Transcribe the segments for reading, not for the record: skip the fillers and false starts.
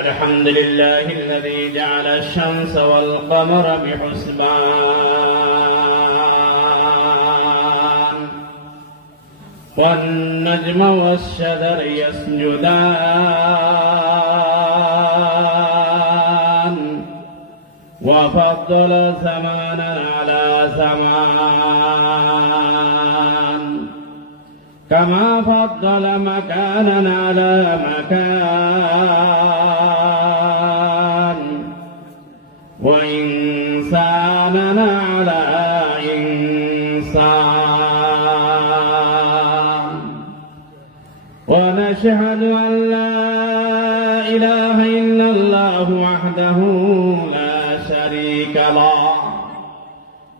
الحمد لله الذي جعل الشمس والقمر بحسبان والنجم والشجر يسجدان وفضل زمانا على زمان كما فضل مكانا على مكان وإنسانا على إنسان ونشهد أن لا إله إلا الله وحده لا شريك له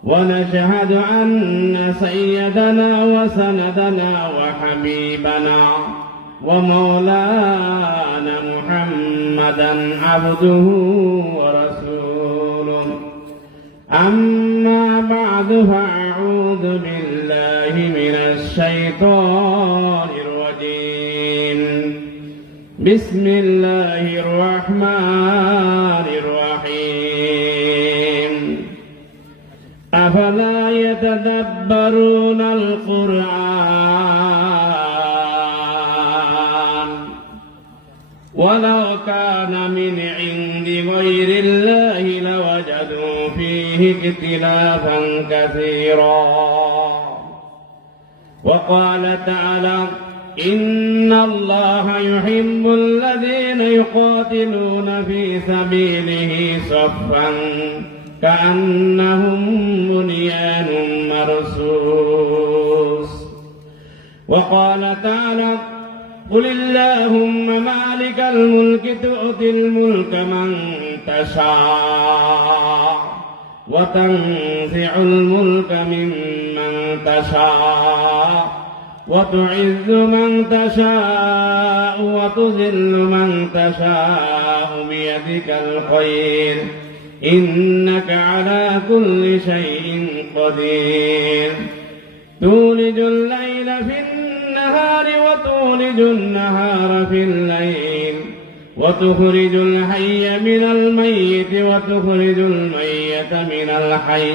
ونشهد أن سيدنا وسندنا وحبيبنا ومولانا محمدا عبده ورسوله أما بعد فأعوذ بالله من الشيطان الرجيم بسم الله الرحمن الرحيم أفلا يتدبرون القرآن ولو كان من عند غير الله لوجدوا فيه اختلافا كثيرا وقال تعالى إن الله يحب الذين يقاتلون في سبيله صفا كأنهم بنيان مرصوص وقال تعالى قل اللهم مالك الملك تؤتي الملك من تشاء وتنزع الملك ممن تشاء وتعز من تشاء وتذل من تشاء بيدك الخير إنك على كل شيء قدير تولج الليل في النهار وتولج النهار في الليل وتخرج الحي من الميت وتخرج الميت من الحي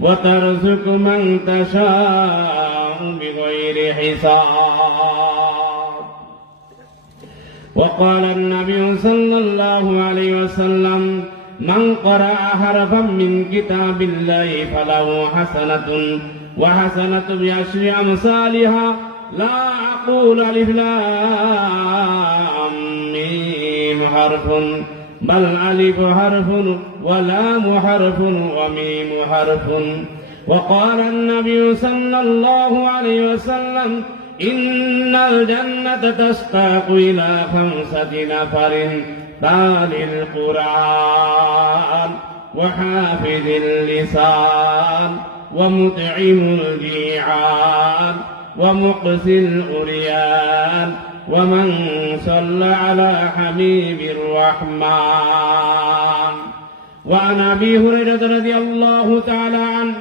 وترزق من تشاء بغير حساب وقال النبي صلى الله عليه وسلم من قرأ حرفا من كتاب الله فله حسنة وحسنة بعشر أمثالها لا أقول ألف لام ميم حرف بل ألف حرف ولام حرف وميم حرف وقال النبي صلى الله عليه وسلم إن الجنة تشتاق إلى 5 نفر تالي القرآن وحافظ اللسان ومطعم الجيعان ومقسي الأريان ومن صلى على حبيب الرحمن وعن أبي هريرة رضي الله تعالى عنه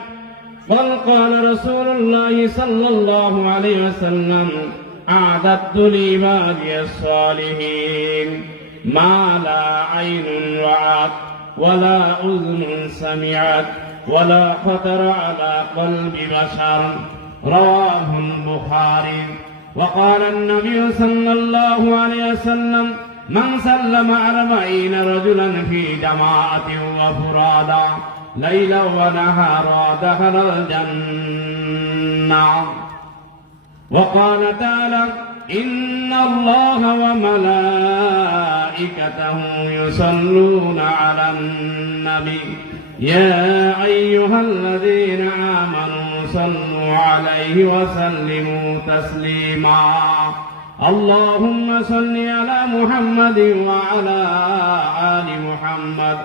قال رسول الله صلى الله عليه وسلم أعددت لعبادي الصالحين ما لا عين رأت ولا أذن سمعت ولا خطر على قلب بشر رواه البخاري وقال النبي صلى الله عليه وسلم من سلم 40 رجلا في جماعة وفرادا ليلا ونهارا دخل الجنة وقال تعالى إن الله وملائكته يصلون على النبي يا أيها الذين آمنوا صلوا عليه وسلموا تسليما اللهم صل على محمد وعلى آل محمد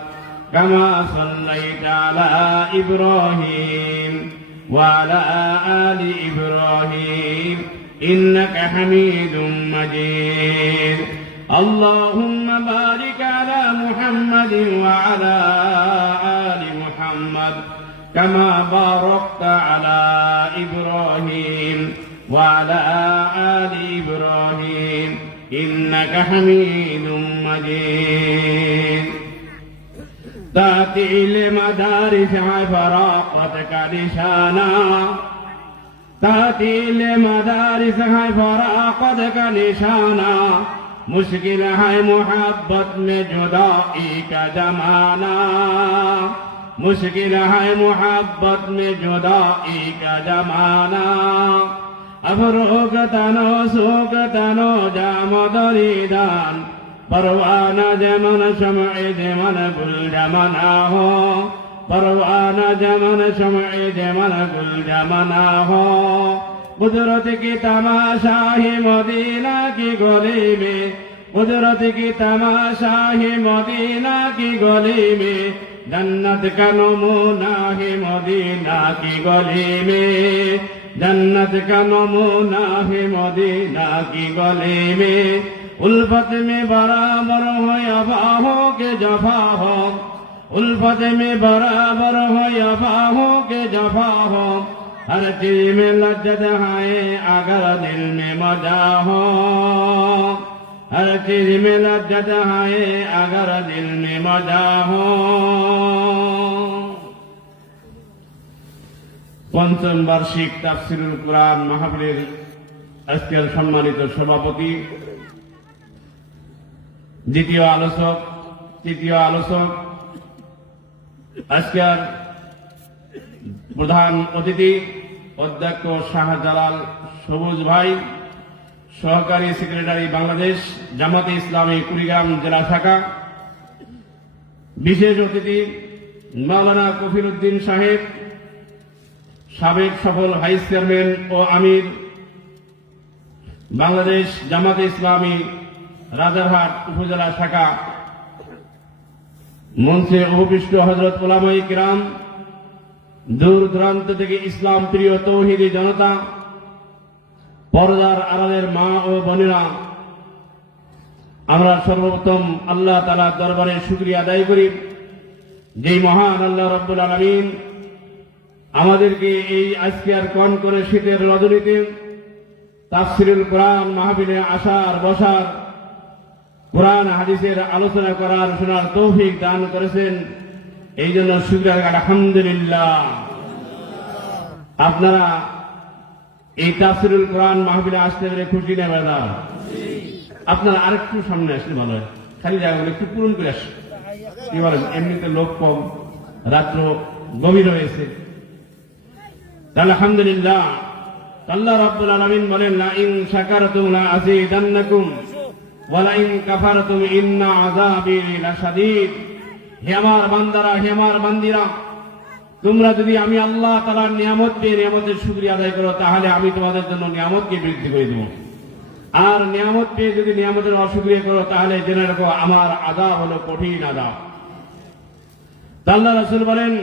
كما صليت على إبراهيم وعلى آل إبراهيم إنك حميد مجيد اللهم بارك على محمد وعلى آل محمد كما باركت على إبراهيم وعلى آل إبراهيم إنك حميد مجيد تأتي لمدارس فراقتك نشانا تأتي لمدارس فراقتك نشانا मुश्किल है मोहब्बत में जुदाई का जमाना मुश्किल है मोहब्बत में जुदाई का जमाना अब रोग तनो जामदरीदान परवाना जमन शमए जमन गुल जमना हो परवाना जमन शमए जमन गुल जमना हो कुदरत की तमाशा ही मदीना की गली में कुदरत की तमाशा ही मदीना की गली में जन्नत का नमूना ही मदीना की गली में जन्नत का नमूना ही मदीना की गली में उल्फत में बराबर हो या बाहों के जफा हो उल्फत में बराबर हो या बाहों के जफा हो हर चीज में लज्जत है अगर दिल में मजा हो हर चीज में लज्जत है अगर दिल में मजा हो पंचम वार्षिक ताफसीरुल कुरान माहफिलेर আজকের সম্মানিত সভাপতি দ্বিতীয় আলোচক তৃতীয় আলোচক আজকের প্রধান অতিথি অধ্যক্ষ শাহজালাল সবুজ ভাই সহকারী সেক্রেটারি বাংলাদেশ জামাতে ইসলামী কুড়িগ্রাম জেলা শাখা বিশেষ অতিথি মাওলানা কফিরউদ্দিন সাহেব সাবেক সফল ভাইস চেয়ারম্যান ও আমির বাংলাদেশ জামাতে ইসলামী রাজারহাট উপজেলা শাখা মঞ্চে উপবিষ্ট হযরত উলামায়ে কিরাম দূর দূরান্ত থেকে ইসলাম প্রিয় তৌহিদি জনতা পর্দার আড়ালের মা ও বোনেরা আমরা সর্বপ্রথম আল্লাহ তাআলার দরবারে শুকরিয়া আদায় করি যেই মহান আল্লাহ রাব্বুল আলামিন আমাদেরকে এই আজকের কোন করে শীতের রজনীতে তাফসীরুল কুরআন মাহফিলে আসার বসার কুরআন হাদিসের আলোচনা করার শোনার তৌফিক দান করেছেন এই জন্য শুকরিয়া আলহামদুলিল্লাহ আপনারা এই তাফসীরুল কুরআন মাহফিলে আসতে পেরে খুশি না বাবা আপনারা আরেকটু সামনে আসলে ভালো হয় খালি জায়গাগুলো একটু পূরণ করে আসুন কি বলেন এমনিতে লোক কম রাত্র গভীর হয়েছে আলহামদুলিল্লাহ আল্লাহ রাব্বুল আলামিন বলেন লা ইন শাকারতুম লা আযীদান্নাকুম ওয়া লা ইন কাফারতুম ইন্না আযাবি লাশাদীদ হে আমার বান্দারা হে আমার বান্দিরা তোমরা যদি আমি আল্লাহ তাআলার নিয়ামত পেয়ে নিয়ামতের শুকরিয়া আদায় করো তাহলে আমি তোমাদের জন্য নিয়ামতকে বৃদ্ধি করে দেব আর নিয়ামত পেয়ে যদি নিয়ামতের অশুকরিয়া করো তাহলে জেনে রাখো আমার আযাব হলো কঠিন আযাব আল্লাহ রাসূল বলেন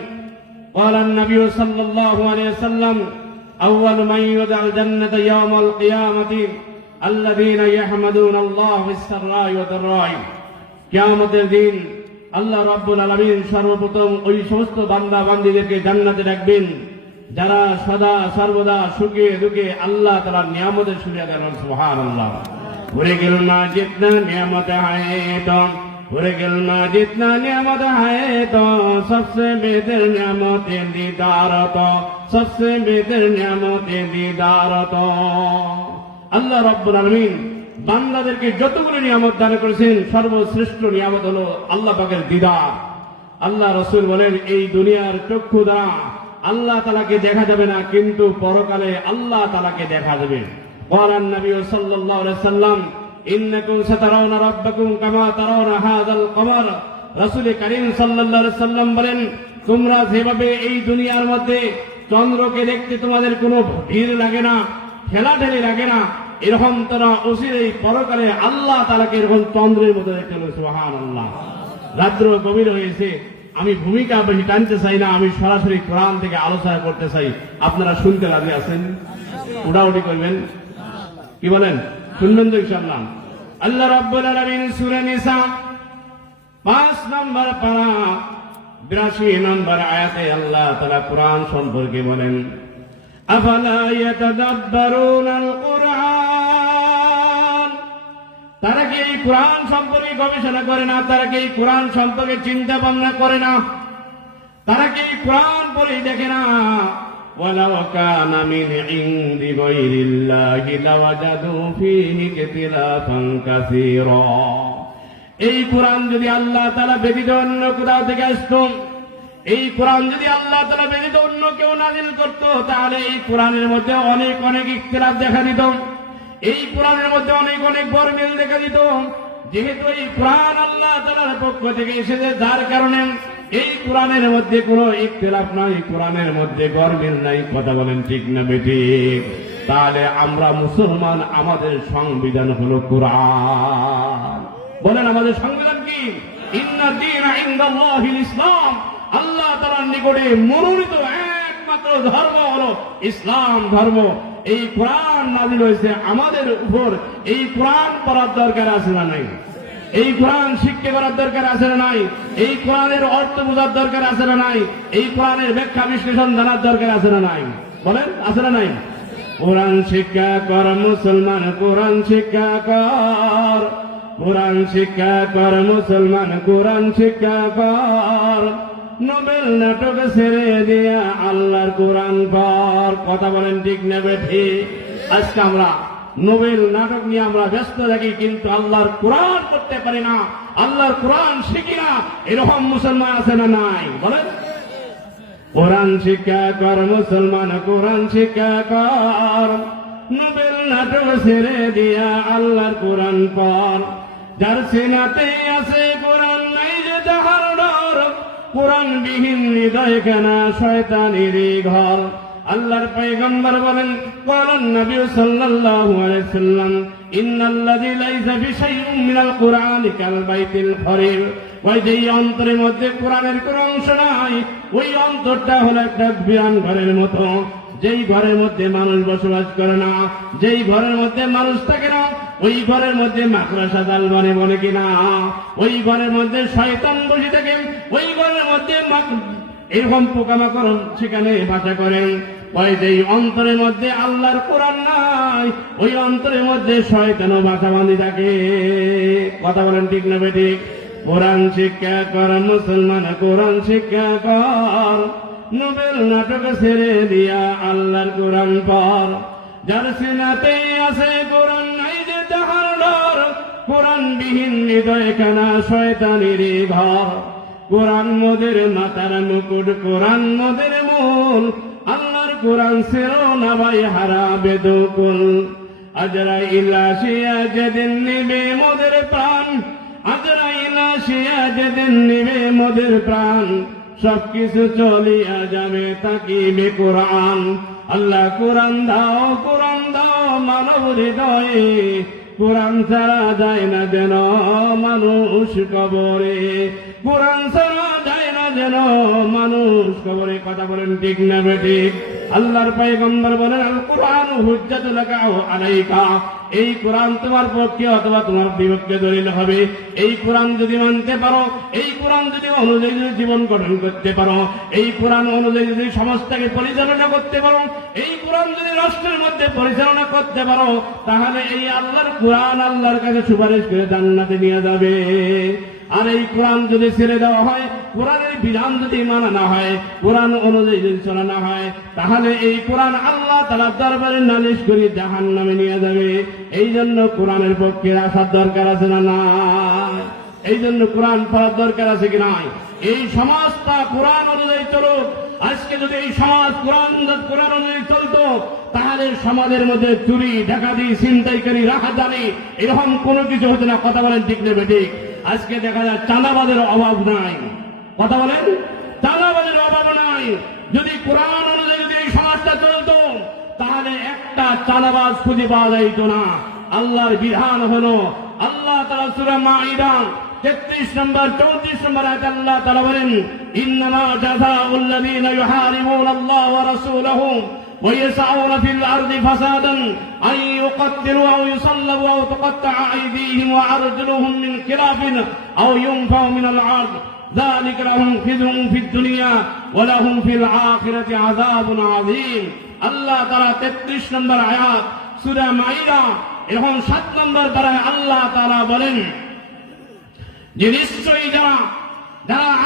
قال النبي صلى الله عليه وسلم أول من يدخل الجنة يوم القيامة الذين يحمدون الله في السراء والضراء কিয়ামতের দিন আল্লাহ রাব্বুল আলামিন সর্বপ্রথম ওই সমস্ত বান্দা বান্দীদেরকে জান্নাতে রাখবেন যারা সদা সর্বদা সুখে দুঃখে আল্লাহ তাআলার নিয়ামতের শুকরিয়া আদায় করেন সুবহানাল্লাহ पूरे गिल में जितना नियामत है तो पूरे गिल में जितना नियामत है तो सबसे बेहतर नियामत दीदार तो सबसे बेहतर नियामत दीदार तो আল্লাহ রাব্বুল আলামিন বান্দাদেরকে যতগুলো নিয়ামত দান করেছেন সর্বশ্রেষ্ঠ নিয়ামত হলো আল্লাহ পাকের দিদার আল্লাহ রাসূল বলেন এই দুনিয়ার চক্ষু দ্বারা আল্লাহ তাআলাকে দেখা যাবে না কিন্তু পরকালে আল্লাহ তাআলাকে দেখা যাবে قال النبي صلى الله عليه وسلم انكم سترون ربكم كما ترون هذا القمر রাসূল করিম সাল্লাল্লাহু আলাইহি ওয়াসাল্লাম বলেন তোমরা যেভাবে এই দুনিয়ার মধ্যে চন্দ্রকে দেখতে তোমাদের কোনো ভিড় লাগে না ঠেলাঠেলি লাগে না এরকম তারা অচিরেই পরকালে আল্লাহ তাআলাকে এরকম চন্দ্রের মতো দেখতে হবে সুবহানাল্লাহ রাত্র গভীর হয়েছে আমি ভূমিকা বেশি টানতে চাই না আমি সরাসরি কোরআন থেকে আলোচনা করতে চাই আপনারা শুনতে রাজি আছেন উড়াউড়ি করবেন কি বলেন শুনবেন তো ইনশাআল্লাহ আল্লাহ রাব্বুল আলামিন সূরা নিসা 5 নম্বর পারা 82 নম্বর আয়াতে আল্লাহ তাআলা কোরআন সম্পর্কে বলেন আফালা ইয়াতাদাব্বারুনাল কুরআন তারা কি এই কোরআন সম্পর্কে গবেষণা করে না? তারা কি এই কোরআন সম্পর্কে চিন্তা ভাবনা করে না? তারা কি এই কোরআন পড়ে দেখে না? ওয়ালাউ কানা মিন ইনদি গায়রিল্লাহি লাওয়াজাদু ফীহি ইখতিলাফান কাসীরা। এই কোরআন যদি আল্লাহ তাআলা ব্যতীত অন্য কোথাও থেকে আসতো, এই কোরআন যদি আল্লাহ তাআলা ব্যতীত অন্য কেউ নাযিল করত, তাহলে এই কোরআনের মধ্যে অনেক অনেক ইখতিলাফ দেখা দিত, এই কোরআনের মধ্যে অনেক অনেক গরমিল দেখা দিত। যেহেতু এই কোরআন আল্লাহ তাআলার পক্ষ থেকে এসেছে, যার কারণে এই কোরআনের মধ্যে কোনো ইখতিলাফ নাই, কোরআনের মধ্যে গরমিল নাই। কথা বলেন ঠিক না বেঠিক? তাহলে আমরা মুসলমান, আমাদের সংবিধান হলো কোরআন। বলেন আমাদের সংবিধান কি? ইন্না দীনা ইনদাল্লাহিল ইসলাম। আল্লাহ তাআলার নিকটে মনোনীত একমাত্র ধর্ম হলো ইসলাম ধর্ম। এই কোরআন নাযিল হয়েছে আমাদের উপর। এই কোরআন পড়ার দরকার আছে না নাই? এই কোরআন শিক্ষা করার দরকার আছে না নাই? এই কোরআনের অর্থ বোঝার দরকার আছে না নাই? এই কোরআনের ব্যাখ্যা বিশ্লেষণ জানার দরকার আছে না নাই? বলেন আছে না নাই? কোরআন শিক্ষা কর মুসলমান, কোরআন শিক্ষা কর, কোরআন শিক্ষা কর মুসলমান, কোরআন শিক্ষা কর। নোবেল নাটক ছেড়ে দিয়া আল্লাহর কোরআন পড়। কথা বলেন ঠিক না বেঠিক? আজকে আমরা নোবেল নাটক নিয়ে আমরা ব্যস্ত থাকি, কিন্তু আল্লাহর কোরআন করতে পারি না, আল্লাহর কোরআন শিখি না। এরকম মুসলমান আছে না নাই? বলেন কোরআন শিক্ষা কর মুসলমান, কোরআন শিক্ষা কর। নোবেল নাটক ছেড়ে দিয়া আল্লাহর কোরআন পড়। যার সিনাতে আছে কোরআন, নাই যে তাহার ডর। কোরআন বিহীন হৃদয় খানা শয়তানেরই ঘর। আল্লাহর পয়গম্বর বলেন, ক্বালান নবী সাল্লাল্লাহু আলাইহি ওয়াসাল্লাম, ইন্নাল্লাযী লাইসা ফি শাইইন মিনাল কুরআনি কাল বাইতিল খরির। ওই যে অন্তরের মধ্যে কোরআনের কোন অংশ নাই, ওই অন্তরটা হলো একটা বিরান ঘরের মতো। যেই ঘরের মধ্যে মানুষ বসবাস করে না, যেই ঘরের মধ্যে মানুষ থাকে না, ওই ঘরের মধ্যে মাকড়সা জাল বনে কিনা, ওই ঘরের মধ্যে শয়তান বসে থাকে, ওই ঘরের মধ্যে এরকম পোকামাকড় সেখানে বাসা করেন। ওই যে অন্তরের মধ্যে আল্লাহর কোরআন নাই, ওই অন্তরের মধ্যে শয়তানও বাসা বাঁধি থাকে। কথা বলেন ঠিক না বেঠিক? কোরআন শিক্ষা কর মুসলমান, কোরআন শিক্ষা কর। নোবেল নাটক ছেড়ে দিয়া আল্লাহর কোরআন পড়। যার সিনাতে আছে কোরআন, নাই যে তাহার ডর। কোরআন বিহীন হৃদয় খানা শয়তানেরই ঘর। কোরআন মোদের মাতার মুকুট, কোরআন মোদের মূল। আল্লাহর কোরআন ছেড়ো না ভাই, হারাবে দুকুল। আজরাইল আসিয়া যেদিন নিবে মোদের প্রাণ, আজরাইল আসিয়া যেদিন নিবে মোদের প্রাণ। সবকিছু চলিয়া যাবে তাকিবে কোরআন। আল্লাহ কোরআন দাও, কোরআন দাও মানব হৃদয়ে। কোরআন ছাড়া যায় না যেন মানুষ কবরে, কোরআন ছাড়া যায় না যেন মানুষ কবরে। কথা বলেন ঠিক না বেঠিক? আল্লাহর পয়গম্বর বলেন, আল কোরআন হুজ্জাতুল লাকা ওয়া আলাইকা। এই কোরআন তোমার পক্ষে অথবা তোমার বিপক্ষে দলিল হবে। এই কোরআন যদি মানতে পারো, এই কোরআন যদি অনুযায়ী যদি জীবন গঠন করতে পারো, এই কোরআন অনুযায়ী যদি সমাজটাকে পরিচালনা করতে পারো, এই কোরআন যদি রাষ্ট্রের মধ্যে পরিচালনা করতে পারো, তাহলে এই আল্লাহর কোরআন আল্লাহর কাছে সুপারিশ করে জান্নাতে নিয়ে যাবে। আর এই কোরআন যদি ছেড়ে দেওয়া হয়, কোরআনের বিধান যদি মানা না হয়, কোরআন অনুযায়ী যদি চলা না হয়, তাহলে এই কোরআন আল্লাহ তাআলার দরবারে নালিশ করে জাহান্নামে নিয়ে যাবে। এই জন্য কোরআনের পক্ষে আসার দরকার আছে না না? এই জন্য কোরআন পড়ার দরকার আছে কি নাই? এই সমাজটা কোরআন অনুযায়ী চলুক। আজকে যদি এই সমাজ কোরআন অনুযায়ী চলতো, তাহলে সমাজের মধ্যে চুরি, ডাকাতি, ছিনতাইকারী, রাহাজানি এরকম কোনো কিছু হতো না। কথা বলেন ঠিক না বেঠিক? আজকে দেখা যায় চাঁদাবাজের অভাব নাই। কথা বলেন, চাঁদাবাজের অভাব নাই। যদি কোরআন অনুযায়ী যদি এই সমাজটা চলতো, তাহলে একটা চাঁদাবাজ খুঁজে পাওয়া যাইত না। আল্লাহর বিধান হলো, আল্লাহ তাআলা সূরা মাঈদা 33 নম্বর 34 নম্বর আয়াতে আল্লাহ তাআলা বলেন, ইন্নামা জাযাউল লাযীনা ইউহারিবুনাল্লাহ ওয়া রাসূলাহু ওয়া ইয়াসআউনা ফিল আরদি ফাসাদান আন ইউকাত্তিলু আও ইউসাল্লাবু আও তুকাত্তা'a আইদিহিম ওয়া আরজুলুহুম মিন খিলাফিন আও ইউনফাউ মিনাল আরদ যালিকা লাহুম খিযুন ফিদ দুনিয়া ওয়া লাহুম ফিল আখিরাতি আযাবুন আযীম। আল্লাহ তাআলা 33 নম্বর আয়াত সূরা মাঈদা এরকম 7 নম্বর দ্বারা আল্লাহ তাআলা বলেন যে নিশ্চয়ই যারা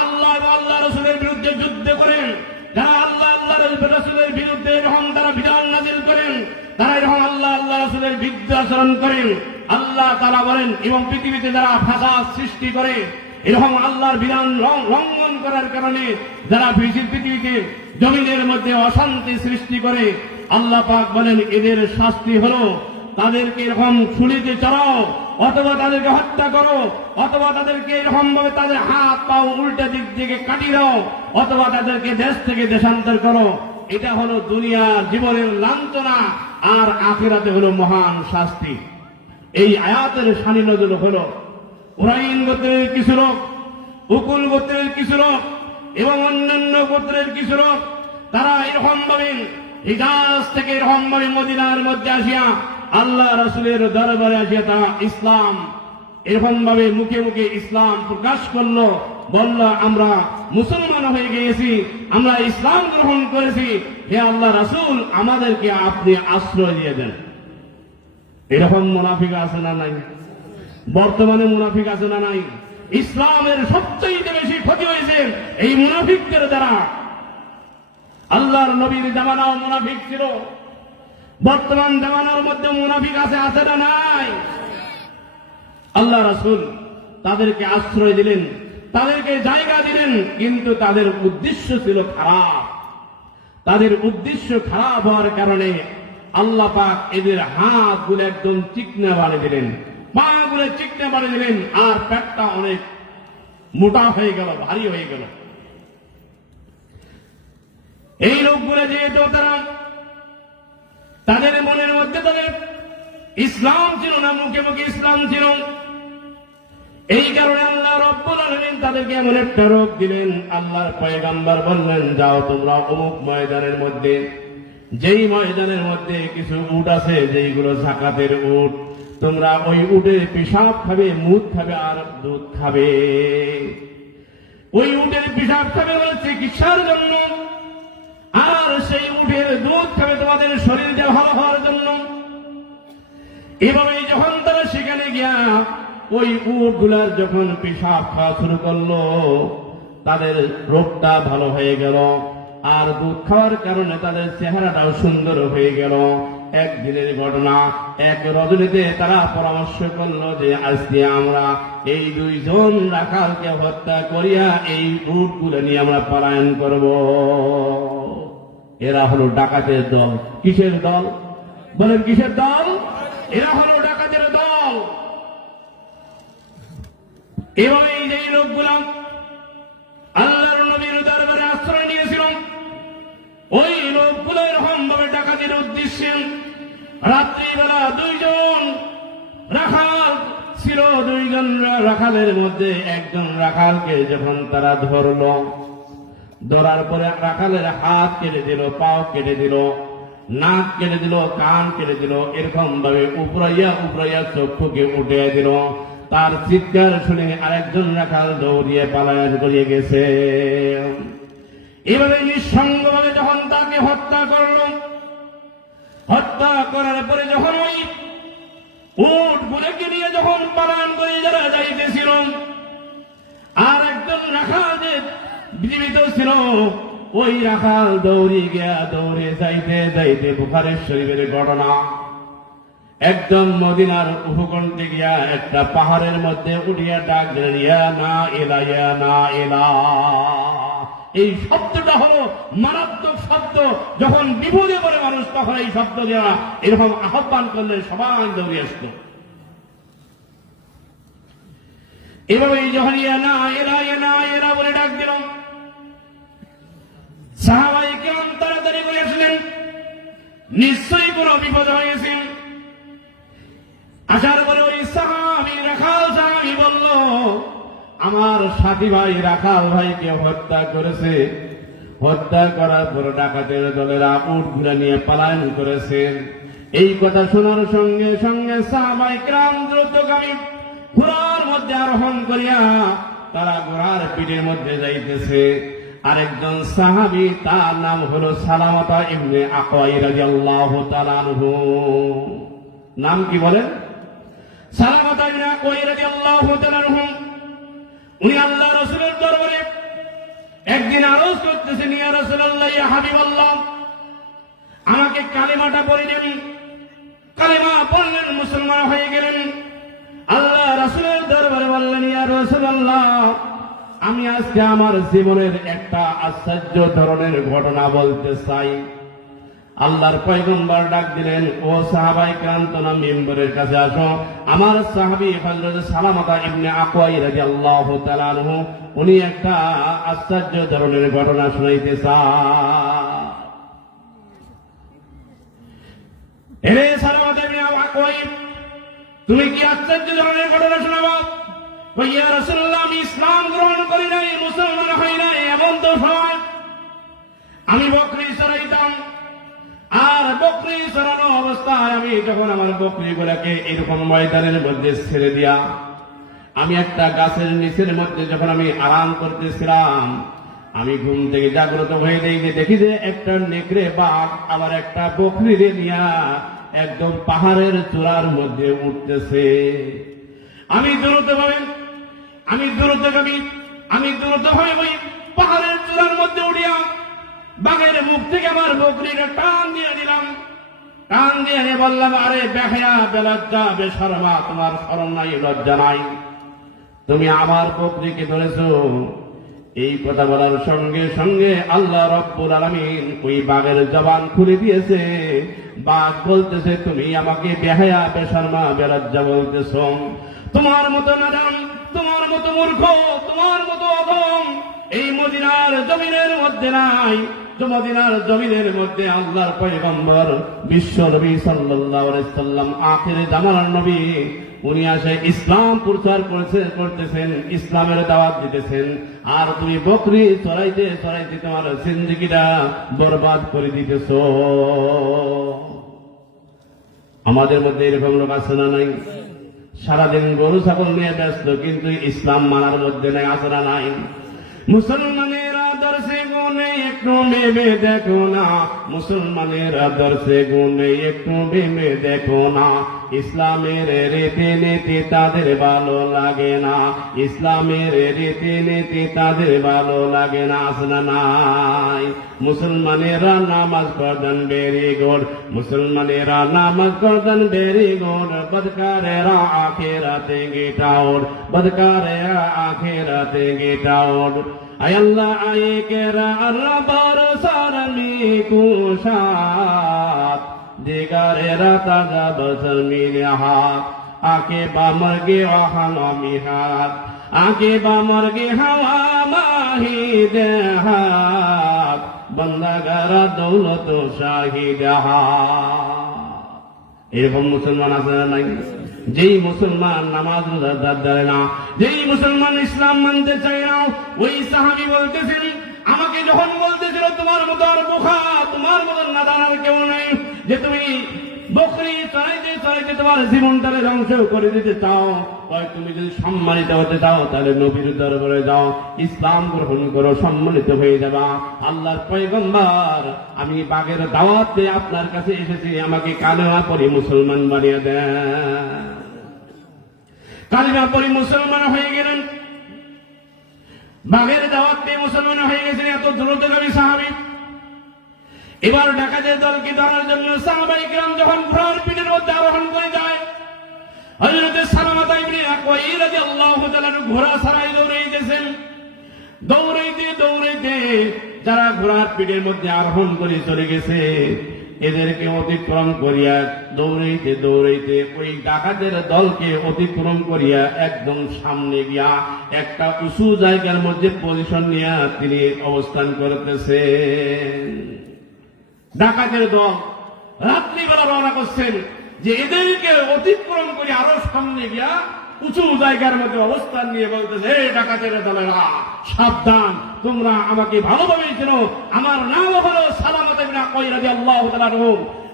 আল্লাহ এবং আল্লাহ রাসূলের বিরুদ্ধে যুদ্ধ করেন, যারা আল্লাহ রাসূলের বিরুদ্ধে এরকম তারা বিধান নাযিল করেন, তারা এরকম আল্লাহ রাসূলের বিরুদ্ধে আচরণ করেন, আল্লাহ তাআলা বলেন, এবং পৃথিবীতে যারা ফাসাদ সৃষ্টি করে এরকম আল্লাহর বিধান লঙ্ঘন করার কারণে যারা পৃথিবীতে জমিনের মধ্যে অশান্তি সৃষ্টি করে, আল্লাহ পাক বলেন এদের শাস্তি হলো তাদেরকে এরকম ছুরিতে চড়াও, অথবা তাদেরকে হত্যা করো, অথবা তাদেরকে এরকম ভাবে তাদের হাত পা উল্টা দিক থেকে কাটিয়ে দাও, অথবা তাদেরকে দেশ থেকে দেশান্তর করো। এটা হলো দুনিয়ার জীবনের লাঞ্ছনা, আর আখিরাতে হলো মহান শাস্তি। এই আয়াতের শানি নজর হলো উরাইন গোত্রের কিছু লোক, উকুল গোত্রের কিছু লোক এবং অন্যান্য গোত্রের কিছু লোক, তারা এরকম ভাবে হিজাজ থেকে এরকম ভাবে মদিনার মধ্যে আসিয়া আল্লাহ রাসূলের দরবারে আসিয়া তারা ইসলাম এরকম ভাবে মুখে মুখে ইসলাম প্রকাশ করলো, বলল আমরা মুসলমান হয়ে গিয়েছি, আমরা ইসলাম গ্রহণ করেছি, হে আল্লাহ রাসূল আমাদেরকে আপনি আশ্রয় দিয়ে দেন। এরকম মুনাফিক আছে না নাই? বর্তমানে মুনাফিক আছে না নাই? ইসলামের সবচেয়ে বেশি ক্ষতি হয়েছে এই মুনাফিকদের দ্বারা। আল্লাহর নবীর জামানাও মুনাফিক ছিল, বর্তমান জামানার মধ্যে মুনাফিক আছে না নাই? আল্লাহ রাসূল তাদেরকে আশ্রয় দিলেন, তাদেরকে জায়গা দিলেন, কিন্তু তাদের উদ্দেশ্য ছিল খারাপ। তাদের উদ্দেশ্য খারাপ হওয়ার কারণে আল্লাহ পাক এদের হাতগুলো একদম চিকনা বানিয়ে দিলেন, পা গুলো চিকনা বানিয়ে দিলেন, আর পেটটা অনেক মোটা হয়ে গেল, ভারী হয়ে গেল। এই লোকগুলো যেহেতু তাদের মনের মধ্যে তাদের ইসলাম ছিল না, মুখে মুখে ইসলাম ছিল, এই কারণে আল্লাহ রব্বুল আলামিন তাদেরকে এমন একটা রোগ দিলেন। আল্লাহর পয়গম্বর বললেন, যাও তোমরা অমুক ময়দানের মধ্যে, যেই ময়দানের মধ্যে কিছু উট আছে যেইগুলো যাকাতের উট, তোমরা ওই উটের পেশাব খাবে, মুদ খাবে আর দুধ খাবে। ওই উটের পেশাব খাবে বলে চিকিৎসার জন্য, আর সেই উটের দুধ খাবে তোমাদের শরীরটা ভালো হওয়ার জন্য। এভাবে যখন তারা সেখানে গিয়া ওই উট গুলার যখন পেশাব খাওয়া শুরু করলো, তাদের রোগটা ভালো হয়ে গেল, আর দুধ খাওয়ার কারণে তাদের চেহারাটাও সুন্দর হয়ে গেল। একদিনের ঘটনা, এক রজনীতে তারা পরামর্শ করলো যে আজকে আমরা এই 2 জন রাখালকে হত্যা করিয়া এই উট গুলো নিয়ে আমরা পলায়ন করব। এরা হলো ডাকাতের দল। কিসের দল বলেন? কিসের দল? এরা হলো ডাকাতের দল। এভাবে এই লোকগুলা আল্লাহর নবীর দরবারে আশ্রয় নিয়েছিল। ওই লোকগুলো এরকম ভাবে ডাকাতের উদ্দেশ্যে রাত্রিবেলা 2 জন রাখাল ছিল, 2 জন রাখালের মধ্যে একজন রাখালকে যখন তারা ধরলো, ধরার পরে রাখালের হাত কেটে দিল, পাও কেটে দিল, নাক কেটে দিল, কান কেটে দিল, এরকম ভাবে উপরাইয়া চক্ষুকে উঠে দিল। তার চিৎকার শুনে আরেকজন রাখাল দৌড়িয়ে পলায়ন করিয়ে গেছে। এভাবে নিঃসঙ্গভাবে যখন তাকে হত্যা করল, হত্যা করার পরে যখন ওই উট গুলোকে নিয়ে যখন পলায়ন করে যারা যাইতেছিল, আর একজন রাখাল যে জীবিত ছিল, ওই রাখাল দৌড়ে যাইতে যাইতে বুখারী শরীফের ঘটনা, একদম মদিনার উপকণ্ঠে গিয়া একটা পাহাড়ের মধ্যে উঠিয়া ডাক দিলেন, ইয়া না ইলা, ইয়া না ইলা। এই শব্দটা হলো মারাত্মক শব্দ। যখন বিপদে পড়ে মানুষ, তখন এই শব্দ দেওয়া এরকম আহ্বান করলে সবাই দৌড়ে আসত। এভাবে যখন ইয়া না ইলা, ইয়া না ইলা বলে ডাক দিল, সাহাবায়ে কেরাম তাড়াতাড়ি করে আসলেন, নিশ্চয়ই কোনো বিপদ হয়েছে। আসার পরে ওই রাখাল সাহাবী বলল, আমার সাথী ভাই রাখাল ভাইকে হত্যা করেছে, হত্যা করার পর ডাকাতের দলেরা উট গুলা নিয়ে পলায়ন করেছে। এই কথা শোনার সঙ্গে সঙ্গে সাহাবায়ে কেরাম দ্রুতগামী ঘোড়ার মধ্যে আরোহণ করিয়া তারা ঘোড়ার পিঠের মধ্যে যাইতেছে। আরেকজন সাহাবী, তার নাম হলো সালামাতা ইবনে আকওয়া রাদিয়াল্লাহু তাআলা আনহু। নাম কি বলেন? সালামাতা ইবনে আকওয়া রাদিয়াল্লাহু তাআলা আনহু। উনি আল্লাহ রাসূলের দরবারে একদিন আরজ করতেছেন, ইয়া রাসূলুল্লাহ, ইয়া হাবিবাল্লাহ, আমাকে কালিমাটা পড়ে দেন। কালিমা পড়লেন, মুসলমান হয়ে গেলেন। আল্লাহ রাসূলের দরবারে বললেন, ইয়া রাসূলুল্লাহ, আমি আজকে আমার জীবনের একটা আশ্চর্য ধরনের ঘটনা বলতে চাই। আল্লাহর পয়গম্বর ডাক দিলেন, ও সাহাবায়ে কেরাম, তোমরা মিম্বরের কাছে আসো। আমার সাহাবী হযরত সালামাতা ইবনে আকওয়া রাদিয়াল্লাহু তাআলা আনহু, উনি একটা আশ্চর্য ধরনের ঘটনা শুনাইতে চান। এরে সালামাতা ইবনে আকওয়া, তুমি কি আশ্চর্য ধরনের ঘটনা শোনাবো? ইয়া রাসূলুল্লাহ, আমি ইসলাম গ্রহণ করি নাই, মুসলমান হই নাই এমন তো সময় আমি বকরি চড়াইতাম। আর বকরি চড়ানো অবস্থায় আমি যখন আমার বকরিগুলোকে এরকম ময়দানের মধ্যে ছেড়ে দিয়া আমি একটা গাছের নিচের মধ্যে যখন আমি আরাম করতেছিলাম, আমি ঘুম থেকে জাগ্রত হয়ে দেখি যে একটা নেকড়ে বাঘ আবার একটা বকরিরে নিয়া একদম পাহাড়ের চূড়ার মধ্যে উঠতেছে। আমি দ্রুতভাবে ওই পাহাড়ের চূড়ার মধ্যে উঠিয়া বাঘের মুখ থেকে আমার বকরিটা টান দিয়ে দিলাম। টান দিয়ে বললাম, আরে বেহায়া, বেলজ্জা, বেশরমা, তোমার শরম নাই, লজ্জা নাই, তুমি আমার বকরিকে ধরেছ। এই কথা বলার সঙ্গে সঙ্গে আল্লাহ রাব্বুল আলামিন ওই বাঘের জবান খুলে দিয়েছে। বাঘ বলতেছে, তুমি আমাকে বেহায়া, বেশরমা, বেলজ্জা বলতেছ? তোমার মতো নাদান, তোমার মতো মূর্খ, তোমার মতো অধম এই মদিনার জমিনের মধ্যে নাই। মদিনার জমিনের মধ্যে আল্লাহর পয়গম্বর বিশ্ব নবী সাল্লাল্লাহু আলাইহি সাল্লাম, আখির জামানার নবী, উনি আসে ইসলাম প্রচার করতেছেন, ইসলামের দাওয়াত দিতেছেন, আর তুমি বকরি চড়াইতে চড়াইতে তোমার জিন্দেগিটা বরবাদ করে দিতেছ। আমাদের মধ্যে এরকম লোক আছে না নাই? সারাদিন গরু ছাগল নিয়ে ব্যস্ত, কিন্তু ইসলাম মানার মধ্যে নাই, আছে না নাই? মুসলমানের আদর্শে গুণে একটু ভেবে দেখো না, মুসলমানের আদর্শে গুণে একটু ভেবে দেখো না। ইসলামের রীতি নীতি তাদের ভালো লাগে না, ইসলামের রীতি নীতি তাদের ভালো লাগে না, আসনা নাই? মুসলমানেরা নামাজ পড়েন ভেরি গুড, মুসলমানেরা নামাজ পড়েন ভেরি গুড, বদকারেরা আখিরাতে গেট আউট, বদকারেরা আখিরাতে গেট আউট। আয় আল্লাহ আয়ে কেরা রবার সারমি কুশাত, দিগারেরা তাজা বসর মিলে হাত, আকে বামর গে ওহামি হাত, আকে বামর গে হাওয়া মাহি দেহাত, বন্দাগারা দৌলত শাহিদ হাত। এরকম মুসলমান আছে না নাই? যেই মুসলমান নামাজ রোজা ধরে না, যেই মুসলমান ইসলাম মানতে চায় না, ওই সাহাবী বলতেছেন, আমাকে যখন বলতেছিল তোমার মতো আর বোকা, তোমার মতো নাদান আর কেউ নেই, যে তুমি বকরি চড়াইতে চড়াইতে তোমার জীবনটারে ধ্বংস করে দিতে চাও, তুমি যদি সম্মানিত হতে চাও তাহলে নবীর দরবারে যাও, ইসলাম গ্রহণ করো, সম্মানিত হয়ে যাবা। আল্লাহর পয়গম্বর, আমি বাঘের দাওয়াতে আপনার কাছে এসেছি, আমাকে কালেমা পড়ে মুসলমান বানিয়ে দেন। কালেমা পড়ে মুসলমান হয়ে গেলেন, বাঘের দাওয়াত পেয়ে মুসলমান হয়ে গেছেন এত দ্রুতগামী সাহাবী। এবার ডাকাতের দলকে ধরার জন্য সাহাবায়ে কেরাম যখন ঘোড়ার পিঠের মধ্যে আরোহণ করে যায়, হযরত সালামাতা ইবনে আকওয়া রাদিয়াল্লাহু তাআলা ঘোড়া ছাড়াই দৌড়াইতেছেন। দৌড়াইতে দৌড়াইতে যারা ঘোড়ার পিঠের মধ্যে আরোহণ করে চলে গেছে, এদেরকে অতিক্রম করিয়া দৌড়াইতে দৌড়াইতে ওই ডাকাতের দলকে অতিক্রম করিয়া একদম সামনে গিয়া একটা উঁচু জায়গার মধ্যে পজিশন নিয়ে তিনি অবস্থান করতেছেন। ডাকাতের দল রাত্রিবেলা রওনা করছেন যে এদেরকে অতিক্রম করে আরো সামনে গিয়া উঁচু জায়গার মধ্যে অবস্থান নিয়ে বলতেছে, হে ডাকাতের দলেরা, সাবধান, তোমরা আমাকে ভালোভাবে চেনো, আমার নাম হলো সালামাতা ইবনে আকওয়া রাদিয়াল্লাহু তাআলা আনহু,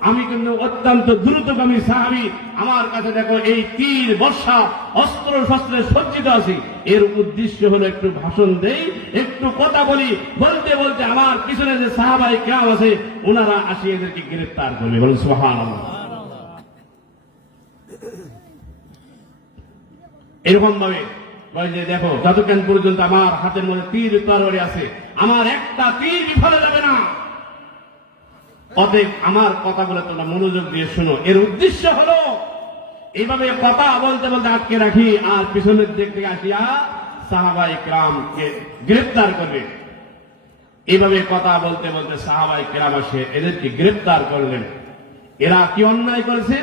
আমি কিন্তু অত্যন্ত দ্রুতগামী সাহাবী, আমার কাছে দেখো এই তীর বর্ষা অস্ত্র শস্ত্রে সজ্জিত আছি। এর উদ্দেশ্য হলো একটু ভাষণ দেই, একটু কথা বলি, বলতে বলতে আমার পিছনে যে সাহাবায়ে কেরাম আছে ওনারা আসি এদেরকে গ্রেফতার করবে। বলুন সুবহানাল্লাহ। এরকম ভাবে যে দেখো যতক্ষণ পর্যন্ত আমার হাতের মধ্যে তীর তরবারি আছে আমার একটা তীর বিফলে যাবে না। অতএব আমার কথাগুলো তোমরা মনোযোগ দিয়ে শোনো। এর উদ্দেশ্য হলো এইভাবে কথা বলতে বলতে আটকে রাখি আর পিছনের দিক থেকে আসিয়া সাহাবা ইকরামকে গ্রেফতার করবে। এইভাবে কথা বলতে বলতে সাহাবা ইকরাম আসে এদেরকে গ্রেফতার করলেন। এরা কি অন্যায় করেছে?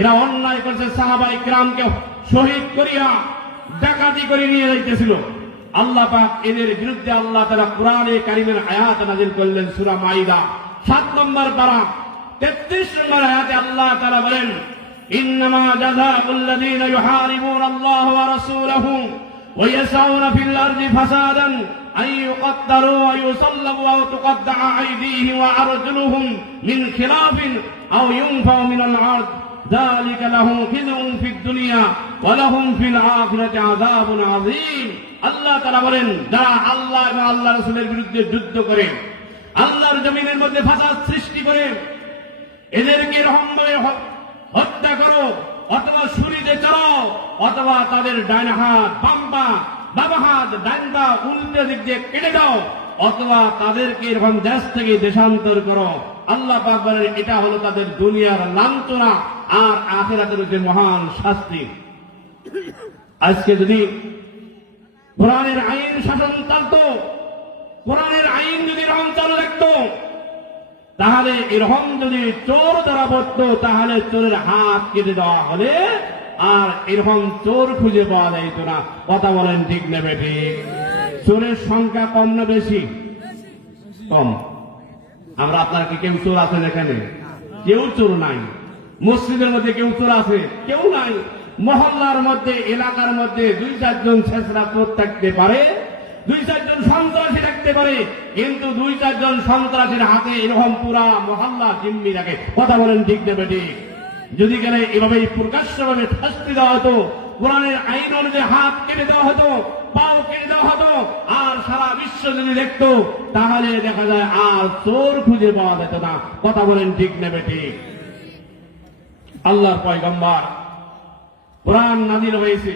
এরা অন্যায় করেছে সাহাবা ইকরামকে শহীদ করিয়া ডাকাতি করে নিয়ে যাইতেছিল। আল্লাহ পাক এদের বিরুদ্ধে আল্লাহ তাআলা কোরআনে কারীমের আয়াত নাযিল করলেন সূরা মাইদা 7 নম্বর পারা 33 নম্বর আয়াতে আল্লাহ তাআলা বলেন ইন্নামা জাযাউল লাযীনা ইউহারিবুনা আল্লাহ ওয়া রাসূলাহু ওয়া ইয়াসউনা ফিল আরদি ফাসাদান আন ইউকাত্তালু ওয়া ইউসাল্লাবু ওয়া তুকাত্তা'a আইদিহিম ওয়া আরজুলুহুম মিন খিলাফিন আও ইউনফাউ মিনাল আরদ যালিকা লাহুম খিযুন ফিদ দুনিয়া ওয়া লাহুম ফিল আখিরাতি আযাবুন আযীম। আল্লাহ তাআলা বলেন যারা আল্লাহ এবং আল্লাহর রাসূলের বিরুদ্ধে যুদ্ধ করে আল্লাহর জমিনের মধ্যে ফাসাদ সৃষ্টি করে এদেরকে এরকমভাবে হত্যা করো অথবা ছুরিতে চড়াও অথবা তাদের ডান হাত বাম পা বাবা হাত ডান পা উল্টো দিক দিয়ে কেটে দাও অথবা তাদেরকে এরকম দেশ থেকে দেশান্তর করো। আল্লাহ পাক বলেন এটা হলো তাদের দুনিয়ার লাঞ্ছনা আর আখিরাতের যে মহান শাস্তি। আজকে যদি কোরআনের আইন শাসন চলতো, কোরআনের আইন যদি এরকম চালু রাখতো, তাহলে এরকম যদি চোর ধরা পড়তো তাহলে চোরের হাত কেটে দেওয়া হলে আর এরকম চোর খুঁজে পাওয়া যাইত না। কথা বলেন ঠিক নেবে ঠিক? চোরের সংখ্যা কম না বেশি? কম। আমরা আপনার কি কেউ চোর আছেন এখানে? কেউ চোর নাই। মসজিদের মধ্যে কেউ চোর আছে? কেউ নাই। মহল্লার মধ্যে এলাকার মধ্যে 2-4 জন ছেঁচড়া চোর থাকতে পারে, 2-4 জন সন্ত্রাসী রাখতে পারে, কিন্তু 2-4 জন সন্ত্রাসীর হাতে এরকম পুরা মহল্লা জিম্মি রাখে। কথা বলেন ঠিক নেবে ঠিক? যদি গেলে এভাবে প্রকাশ্যভাবে শাস্তি দেওয়া হতো, কোরআনের আইন অনুযায়ী হাত কেটে দেওয়া হতো, পাও কেটে দেওয়া হতো, আর সারা বিশ্ব যদি দেখতো তাহলে দেখা যায় আর চোর খুঁজে পাওয়া যেত না। কথা বলেন ঠিক নেবে ঠিক? আল্লাহর পয়গম্বর কোরআন নাযিল হয়েছে,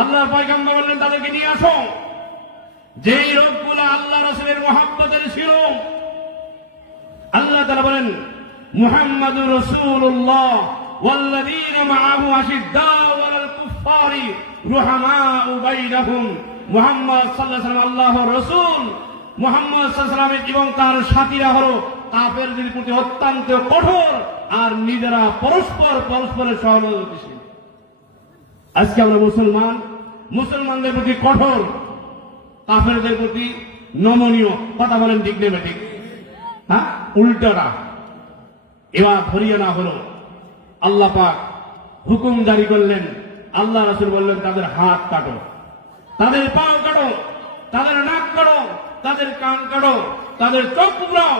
আল্লাহর পয়গম্বর বললেন তাদেরকে নিয়ে আসো। যেই রোগগুলো আল্লাহ রাসূলের মহব্বতের ছিল, আল্লাহ তাআলা বলেন মুহাম্মাদুর রাসূলুল্লাহ ওয়াল্লাযীনা মাআহু আশিদ্দাউ আলাল কুফফারি রুহামাউ বাইনাহুম। মুহাম্মদ সাল্লাল্লাহু আলাইহি ওয়াসাল্লাম আল্লাহর রাসূল, মুহাম্মদ সাল্লাল্লাহু আলাইহি ওয়াসাল্লাম এবং তার সাথীরা হলো কাফেরদের প্রতি অত্যন্ত কঠোর আর নিজেরা পরস্পরের সহানুভূতিশীল। আজকে আমরা মুসলমানদের প্রতি কঠোর, কাফেরদের প্রতি নমনীয়। কথা বলেন ঠিক নেবে ঠিক? হ্যাঁ, উল্টাটা। এবার হরিয়ানা হলো, আল্লাহ পাক হুকুম জারি করলেন, আল্লাহ রাসূল বললেন তাদের হাত কাটো, তাদের পাও কাটো, তাদের নাক কাটো, তাদের কান কাটো, তাদের চোখ উপড়াও।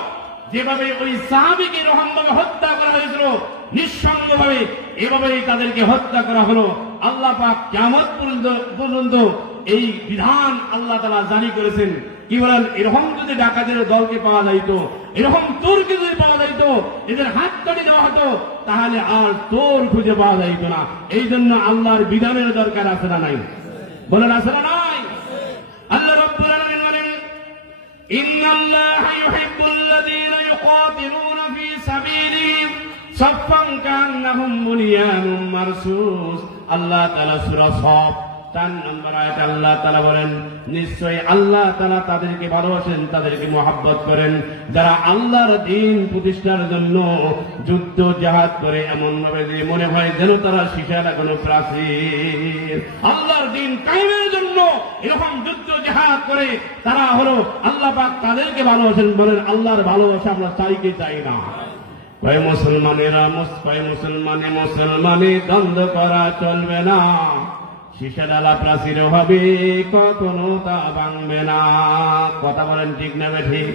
যেভাবে ওই সাহাবীকে রহমভাবে হত্যা করা হয়েছিল নিঃসঙ্গভাবে, এভাবেই তাদেরকে হত্যা করা হলো। আল্লাহ পাক কিয়ামত পর্যন্ত এই বিধান আল্লাহ তাআলা জারি করেছেন। কি বলেন? এরকম যদি ডাকাতের দলকে পাওয়া যাইত, এরকম চোরকে যদি পাওয়া যাইত, এদের হাত কেটে দেওয়া হতো, তাহলে আর চোর খুঁজে পাওয়া যাইত না। এই জন্য আল্লাহর বিধানের দরকার আছে না নাই? বলেন আছে না নাই? আল্লাহ রাব্বুল আলামিন বলেন ইন্নাল্লাহা ইউহিব্বুল্লাযীনা ইউকাতিলুনা ফী সাবিলিহি সাফফান কান্নাহুম বুনিয়ানুম মারসুস। আল্লাহ তাআলা সূরা সফ 4 নম্বর আয়াতে আল্লাহ তাআলা বলেন নিশ্চয়ই আল্লাহ তাআলা তাদেরকে ভালোবাসেন, তাদেরকে মহব্বত করেন যারা আল্লাহর দ্বীন প্রতিষ্ঠার জন্য যুদ্ধ জিহাদ করে এমন ভাবে যে মনে হয় যেন তারা সীসা লাগানো প্রাচীর। আল্লাহর দ্বীন কায়েমের জন্য এরকম যুদ্ধ জিহাদ করে তারা হলো আল্লাহ পাক তাদেরকে ভালোবাসেন। বলেন আল্লাহর ভালোবাসা আমরা চাই কি চাই না? মুসলমানে দ্বন্দ্ব করা চলবে না, সীসা ডালা প্রাচীর হবে কখনো তা ভাঙবে না। কথা বলেন ঠিক না ঠিক?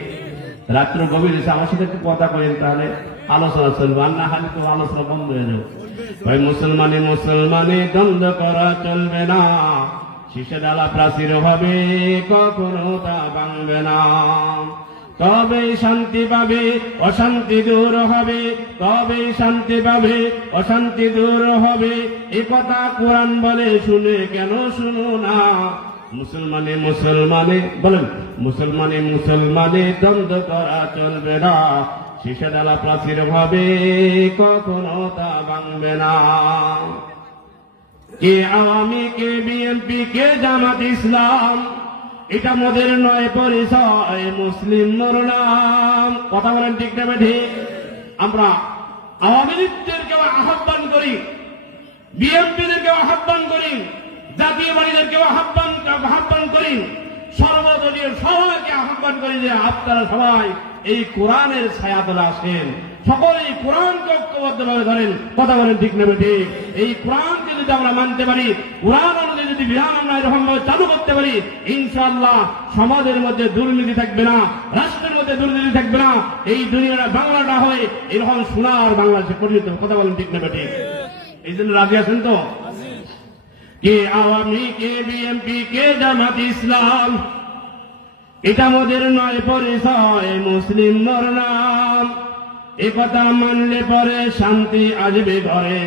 রাত্র গভীর আমার সাথে একটু কথা বলেন, তাহলে আলোচনা চলবে, আর না হলে তো আলোচনা বন্ধ হয়ে যাবে। ভাই মুসলমানে দ্বন্দ্ব করা চলবে না, সীসা ডালা প্রাচীর হবে কখনো তা ভাঙবে না। তবেই শান্তি পাবে, অশান্তি দূর হবে, তবেই শান্তি পাবে, অশান্তি দূর হবে। এ কথা কোরআন বলে, শুনে কেন শুনো না? মুসলমানে বলেন, মুসলমানে দ্বন্দ্ব করা চলবে না। শীষে ডালা প্রাচীর হবে, কখনো তা ভাঙবে না। কে আওয়ামী, কে বিএনপি, কে জামাত ইসলাম, এটা মোদের নয় পরিচয়, মুসলিম মোর নাম। কথা বলেন ঠিক না ঠিক? আমরা আওয়ামী লীগদেরকেও আহ্বান করি, বিএনপিদেরকেও আহ্বান করি, জাতীয়বাদীদেরকেও আহ্বান করি, সর্বদলীয় সবাইকে আহ্বান করি যে আপনারা সবাই এই কোরআনের ছায়াতলে আসেন, সকলেই কোরআনকে ঐক্যবদ্ধভাবে ধরেন। কথা বলেন ঠিক না ঠিক? এই কোরআনকে যদি আমরা মানতে পারি, কোরআন অনুযায়ী যদি বিধান আমরা এরকম ভাবে চালু করতে পারি, ইনশাআল্লাহ সমাজের মধ্যে দুর্নীতি থাকবে না, রাষ্ট্রের মধ্যে দুর্নীতি থাকবে না। এই দুনিয়াটা বাংলাটা হয়ে এরকম সোনার বাংলাদেশে পরিণত। কথা বলেন ঠিক না ঠিক? এই জন্য রাজি আছেন তো? কে আওয়ামী, কে বিএনপি, কে জামাত ইসলাম, এটা মোদের নয় পরিচয়, মুসলিম মোর নাম। এ কথা মানলে পরে শান্তি আসবে ঘরে,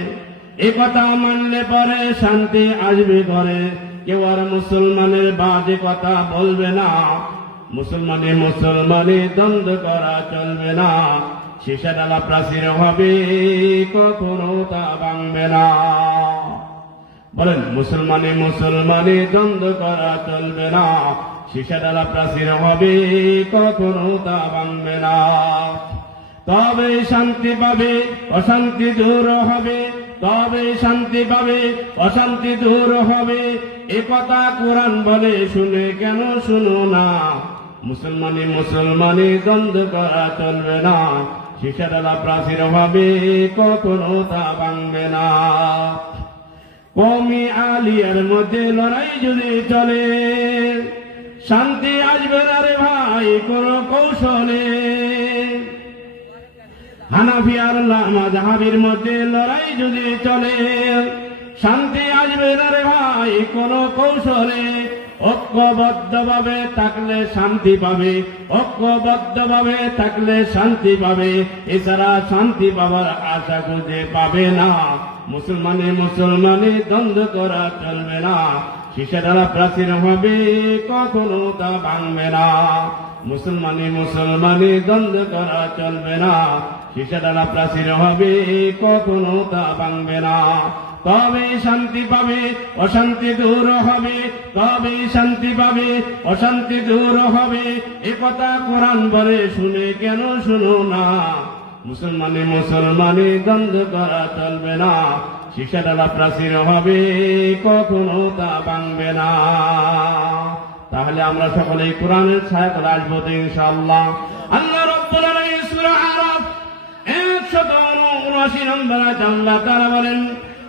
এ কথা মানলে পরে শান্তি আসবে ঘরে। কেউ আর মুসলমানের বাজে কথা বলবে না, মুসলমানে দ্বন্দ্ব করা চলবে না। শীষে ডালা প্রাচীর হবে, কখনো তা ভাঙবে না। বলেন, মুসলমানে দ্বন্দ্ব করা চলবে না। শীষে ডালা প্রাচীর হবে, কখনো তা ভাঙবে না। তবে শান্তি পাবে, অশান্তি দূর হবে, তবে শান্তি পাবে, অশান্তি দূর হবে। এ কথা কোরআন বলে, শুনে কেন শুনো না? মুসলমানে দ্বন্দ্ব করা চলবে না। শীষে ডালা প্রাচীর হবে, কখনো তা ভাঙবে না। কওমি আলিয়ার মধ্যে লড়াই যদি চলে, শান্তি আসবে না রে ভাই কোন কৌশলে। হানাফি আর মাযহাবের মধ্যে লড়াই যদি চলে, শান্তি আসবে না রে ভাই কোন কৌশলে। ঐক্যবদ্ধভাবে থাকলে শান্তি পাবে, ঐক্যবদ্ধভাবে থাকলে শান্তি পাবে। এছাড়া শান্তি পাবার আশা খুঁজে পাবে না। মুসলমানে দ্বন্দ্ব করা চলবে না। শীষে ডালা প্রাচীর হবে, কখনো তা ভাঙবে না। মুসলমানে দ্বন্দ্ব করা চলবে না। শীষে ডালা প্রাচীর হবে, কখনো তা ভাঙবে না। তবে শান্তি পাবে, অশান্তি দূর হবে, তবে শান্তি পাবে, অশান্তি দূর হবে। এ কথা কোরআন বলে, শুনে কেন শুনো না? মুসলমানে দ্বন্দ্ব করা চলবে না। শীষে ডালা প্রাচীর হবে, কখনো তা ভাঙবে না। তাহলে আমরা সকলেই কোরআনের ছায়াতলে আসবো তো ইনশাআল্লাহ। আল্লাহ রাব্বুল আলামিন সূরা আরাফ 179 নম্বর আয়াতে আল্লাহ তাআলা বলেন,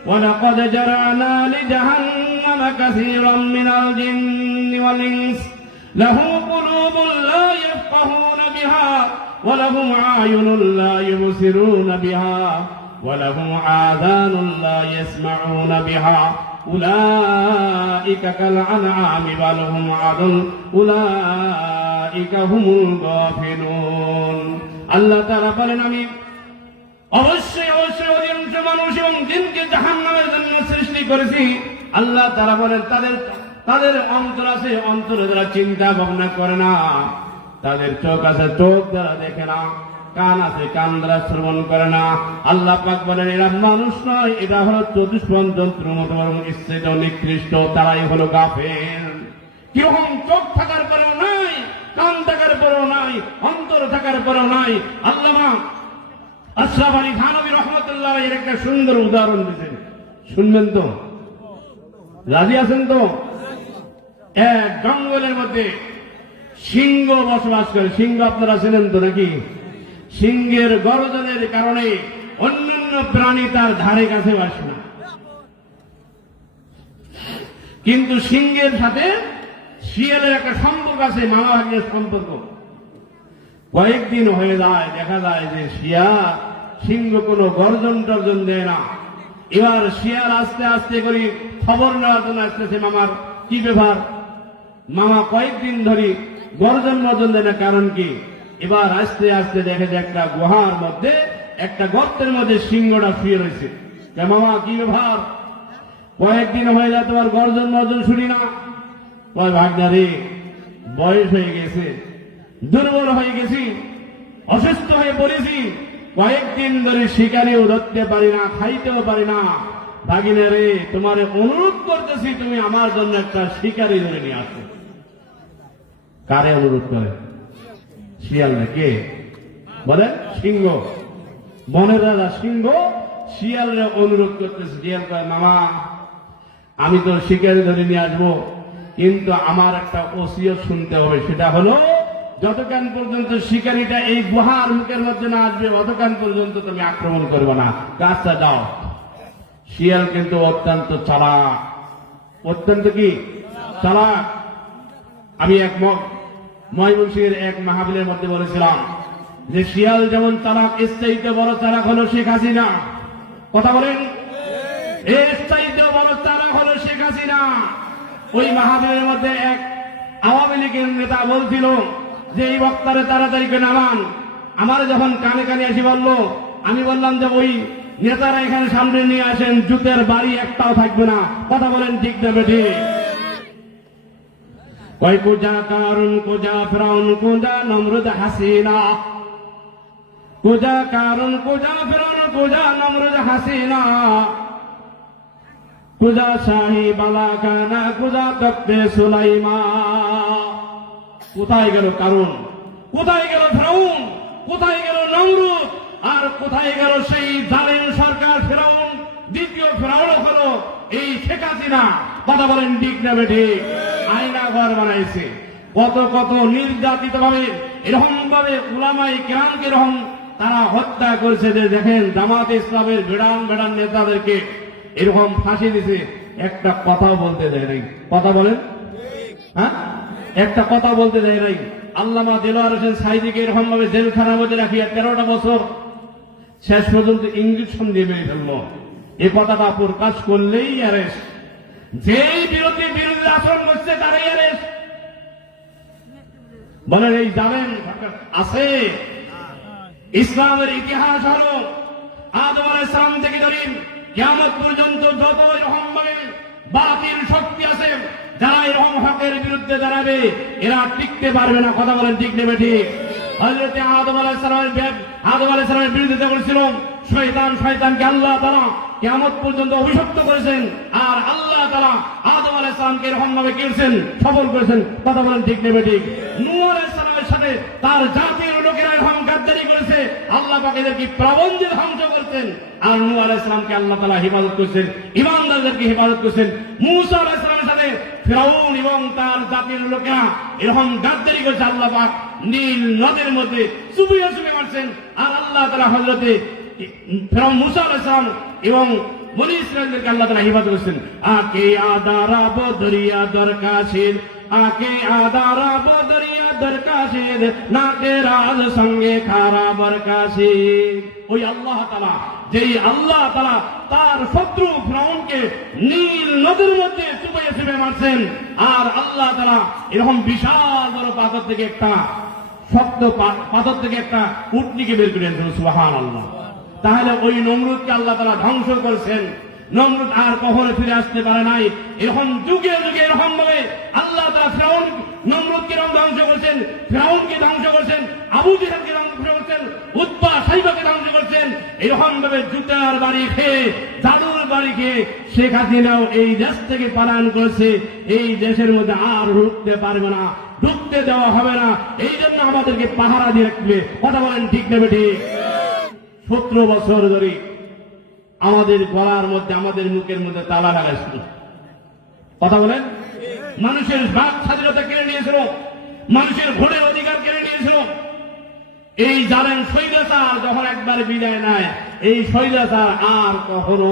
ওয়ালাকাদ জারা'না লিজাহান্নামা কাসীরাম মিনাল জিন্নি ওয়াল ইনস লাহুম কুলুবুন লা ইয়াফকাহুনা বিহা ওয়া লাহুম আ'য়ুনুন লা ইউবসিরুনা বিহা ওয়া লাহুম আযানুন লা ইয়াসমা'উনা বিহা উলাইকা কাল আনআমি বাল হুম আদল উলাইকা হুমুল গাফিলুন। আল্লাহ তাআলা বলেন, আমি অবশ্যই অধিকাংশ মানুষ এবং জিনকে জাহান্নামের জন্য সৃষ্টি করেছি। আল্লাহ তাআলা বলেন, তাদের অন্তর আছে, অন্তরে যারা চিন্তা ভাবনা করে না। তাদের চোখ আছে, চোখ দ্বারা দেখে না। কান আছে, কান দ্বারা শ্রবণ করে না। আল্লাহ পাক বলেন, এরা মানুষ নয়, এটা হলো চতুষ্পদ যন্ত্রের মতো নিশ্চিত নিকৃষ্ট, তারাই হলো গাফেল। কিরকম চোখ থাকার পরেও নাই, কান থাকার পরেও নাই, অন্তর থাকার পরেও নাই। আল্লামা আশরাফ আলী থানভী রাহমাতুল্লাহ এর একটা সুন্দর উদাহরণ দিয়েছেন, শুনবেন তো? রাজি আছেন তো? এক জঙ্গলের মধ্যে সিংহ বসবাস করে। সিংহ আপনারা চেনেন তো নাকি? সিংহের গর্জনের কারণে অন্যান্য প্রাণী তার ধারে কাছে আসে না, কিন্তু সিংহের সাথে শিয়ালের একটা সম্পর্ক আছে, মামা ভাগ্নের সম্পর্ক। কয়েকদিন হয়ে যায়, দেখা যায় যে সিংহ কোনো গর্জন টর্জন দেয় না। এবার শিয়াল আস্তে আস্তে করে খবর নেওয়ার জন্য আসতেছে, মামার কি ব্যাপার? মামা কয়েকদিন ধরে গর্জন দেয় না, কারণ কি? এবার আস্তে আস্তে দেখে যে একটা গুহার মধ্যে একটা গর্তের মধ্যে সিংহটা শুয়ে রয়েছে। মামা কি ব্যাপার, কয়েকদিন হয়ে যায় তোমার গর্জন মর্জন শুনি না। কয় ভাগনা রে, বয়স হয়ে গেছে, দুর্বল হয়ে গেছি, অসুস্থ হয়ে পড়েছি, কয়েকদিন ধরে শিকারেও ধরতে পারি না, খাইতেও পারি না। ভাগিনা রে, তোমার অনুরোধ করতেছি তুমি আমার জন্য একটা শিকারি ধরে নিয়ে আসো। কারে অনুরোধ করে? শিয়াল না, কে বলে? সিংহ, বনের রাজা সিংহ শিয়ালের অনুরোধ করতেছে। শিয়াল কয় মামা, আমি তো শিকারি ধরে নিয়ে আসবো, কিন্তু আমার একটা ওসিয়ত শুনতে হবে। সেটা হলো যতক্ষণ পর্যন্ত শিকারিটা এই গুহার মুখের মধ্যে না আসবে ততক্ষণ পর্যন্ত তুমি আক্রমণ করবে না, কাজটা দাও। শিয়াল কিন্তু অত্যন্ত চালাক, অত্যন্ত কি চালাক। আমি এক ময়মনসিংহের এক মাহফিলের মধ্যে বলেছিলাম যে শিয়াল যেমন চালাক, এর চাইতে বড় চালাক হলো শেখ হাসিনা। কথা বলেন, এর চাইতে বড় চালাক হলো শেখ হাসিনা। ওই মাহফিলের মধ্যে এক আওয়ামী লীগের নেতা বলছিল যে এই বক্তারে তাড়াতাড়ি করে নামান। আমার যখন কানে কানে আসি বলল, আমি বললাম যে ওই নেতারা এখানে সামনে নিয়ে আসেন, জুতের বাড়ি একটাও থাকবে না। কথা বলেন ঠিক দেবে ঠিক? ওই কুজা কারুন, কুজা ফিরাউন, কুজা নমরুদ হাসিনা, কুজা কারুন, কুজা ফিরাউন, কুজা নমরুদ হাসিনা, কুজা শাহী বালাকানা, কুজা তক্তে সুলাইমা। কোথায় গেল কারুন, কোথায় গেল ফিরাউন, কোথায় গেল নমরুদ, আর কোথায় গেল সেই জালেম সরকার ফিরাউন? দ্বিতীয় ফিরাউন হলো এই শেখ হাসিনা। কথা বলেন ঠিক না বেঠিক? আয়না ঘর বানাইছে, কত কত নির্যাতিত ভাবে এরকম ভাবে উলামায়ে কেরামকে এরকম তারা হত্যা করেছে যে দেখেন জামাতে ইসলামের বেড়ান বেড়ান নেতাদেরকে এরকম ফাঁসি দিছে, একটা কথা বলতে দেয় নাই। কথা বলেন, হ্যাঁ, একটা কথা বলতে দেয় নাই। আল্লামা দেলোয়ার হোসেন সাইদিকে এরকম ভাবে জেলখানার মধ্যে রাখিয়া 13টা বছর শেষ পর্যন্ত ইঞ্জেকশন দিয়ে মেরে ফেললো। এ কথাটা প্রকাশ করলেই অ্যারেস্ট, যেই বিরোধী আচরণ করছে তারাই অ্যারেস্ট। বলেন এই জানেন আছে? ইসলামের ইতিহাস হলো আদম আলাইহিস সালাম থেকে ধরে কিয়ামত পর্যন্ত যত এরকম ভাবে বাতিল শক্তি আছে, যারা এরকম হকের বিরুদ্ধে দাঁড়াবে এরা টিকতে পারবে না। কথা বলেন ঠিক নেবে ঠিক? হযরত আদম আলাইহিস সালামের বিরুদ্ধে করেছিল শয়তানকে আল্লাহ তাআলা কিয়ামত পর্যন্ত অভিশপ্ত করেছেন, আর আল্লাহ তাআলা আদম আলাইহিস সালামকে এরকম ভাবে করেছেন, সফল করেছেন। কথা বলেন ঠিক নেবে ঠিক? নূহ আলাইহিস সালামের সাথে তার জাতির লোকেরা এরকম গাদ্দারি করেছে, আল্লাহ পাক এদেরকে প্রাবন্ধ্যে ধ্বংস করেছেন, আর নূহ আলাইহিস সালামকে আল্লাহ তাআলা হেফাজত করেছেন, ঈমানদারদেরকে হেফাজত করেছেন। মূসা আলাইহিস সালামের সাথে ফিরাউন এবং তার জাতির লোকেরা এরকম গাদ্দারি করেছে, আল্লাহ পাক নীল নদের মধ্যে চুবিয়ে চুবিয়ে মারছেন, আর আল্লাহ তাআলা হযরতে ফিরাউন মূসা আলাইহিস সালাম এবং বনি ইসরাঈলদেরকে আল্লাহ তাআলা হেফাজত করেছেন। আকে আদারা বদরিয়া দরকাশির, আকে আদারা বদরিয়া দরকাশির, নাকে রাজ সঙ্গে খারা বরকাশির। ওই আল্লাহ তাআলা, যেই আল্লাহ তাআলা তার শত্রু ফিরাউনকে নীল নদের মধ্যে চুবিয়ে চুবিয়ে মারছেন, আর আল্লাহ তাআলা এরকম বিশাল বড় পাথর থেকে একটা শক্ত পাথর থেকে একটা উটনিকে বের করে এনেছেন। সুবহানাল্লাহ। তাহলে ওই নমরুদকে আল্লাহ তাআলা ধ্বংস করেছেন। নমরুদ আর কখনো ফিরে আসতে পারে নাই। এরকম যুগে যুগে এরকম ভাবে আল্লাহ তাআলা ফিরাউন নমরুদকে ধ্বংস করেছেন, ফিরাউনকে ধ্বংস করেছেন, আবু জেহেলকে ধ্বংস করেছেন, উতবা সাইবাকে ধ্বংস করেছেন। এরকম ভাবে জুতার বাড়ি খেয়ে, জাদুর বাড়ি খেয়ে শেখ হাসিনাও এই দেশ থেকে পালায়ন করেছে। এই দেশের মধ্যে আর ঢুকতে পারবে না, ঢুকতে দেওয়া হবে না। এই জন্য আমাদেরকে পাহারা দিয়ে রাখবে। কথা বলেন ঠিক নেবে ঠিক? 17 বছর ধরে আমাদের গলার মধ্যে, আমাদের মুখের মধ্যে তালা লাগাইছিল। কথা বলেন, মানুষের বাক স্বাধীনতা কেড়ে নিয়েছিল, মানুষের ভোটের অধিকার কেড়ে নিয়েছিল। এই জানেন স্বৈরাচার যখন একবার বিদায় নেয়, এই স্বৈরাচার আর কখনো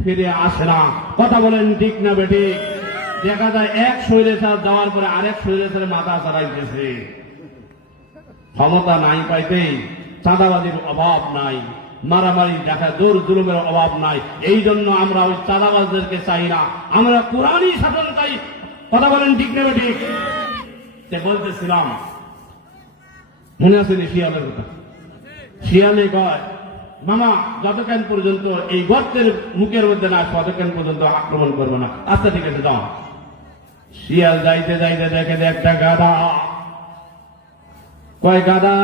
ফিরে আসে না। কথা বলেন ঠিক না বেঠিক? দেখা যায় এক স্বৈরাচার যাওয়ার পরে আরেক স্বৈরাচারের মাথা চালাইতেছে। ক্ষমতা নাই পাইতেই চাঁদাবাজির অভাব নাই, মারামারি দেখা দৌড় জুলুমের অভাব নাই। এই জন্য আমরা ওই চাঁদাবাজদেরকে চাই না, আমরা কোরআনই শাসন চাই। কথা বলেন ঠিক নেবে ঠিক? বলতেছিলাম মনে আছে নি শিয়ালের কথা? শিয়ালে কয়, মামা যতক্ষণ পর্যন্ত এই গর্তের মুখের মধ্যে না আসবে ততক্ষণ পর্যন্ত আক্রমণ করবো না। আচ্ছা ঠিক আছে যাও। শিয়াল যাইতে যাইতে দেখে যে একটা গাধা। কয় গাধা?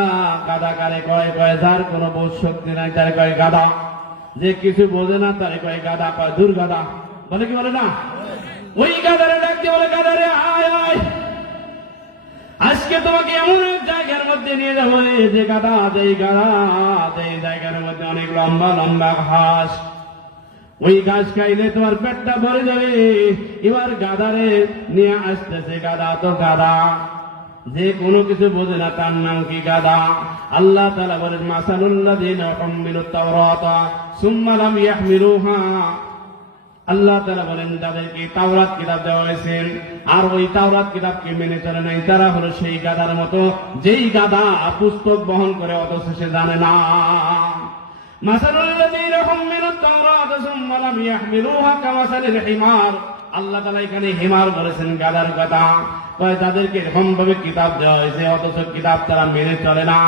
গাধা কারে কয়? কয় যার কোনো বোধ শক্তি নাই তারে কয় গাধা, যে কিছু বোঝে না তারে কয় গাধা। কয় দূর গাধা, বলে কি বলে না? ওই গাধারে ডাকতে বলে, গাধারে আয় আয়, আজকে তোমাকে এমন এক জায়গার মধ্যে নিয়ে যাবো যে গাধা, যেই গাধা যেই জায়গার মধ্যে অনেক লম্বা লম্বা ঘাস, ওই ঘাস খাইলে তোমার পেটটা ভরে যাবে। এবার গাধারে নিয়ে আসতেছে। গাধা তো গাধা, যে কোনো কিছু বোঝে না, তার নাম কি গাধা। আল্লাহ তাআলা বলেন, মাসালুল্লাযীনা হুম্মিলুত তাওরাতা সুম্মা লাম ইয়াহমিলুহা। আল্লাহ তাআলা বলেন, যাদেরকে তাওরাত কিতাব দেওয়া হয়েছে আর ওই তাওরাত কিতাবকে মেনে চলে নাই, তারা হলো সেই গাধার মতো, যেই গাধা পুস্তক বহন করে অথচ সে জানে না। মাসালুল্লাযীনা হুম্মিলুত তাওরাতা সুম্মা লাম ইয়াহমিলুহা কামাসালিল হিমার। আল্লাহ তাআলা এখানে হিমার বলেছেন, গাধার কথা। কয় তাদেরকে এরকম ভাবে কিতাব দেওয়া হয়েছে অথচ কিতাব তারা মেনে চলে না,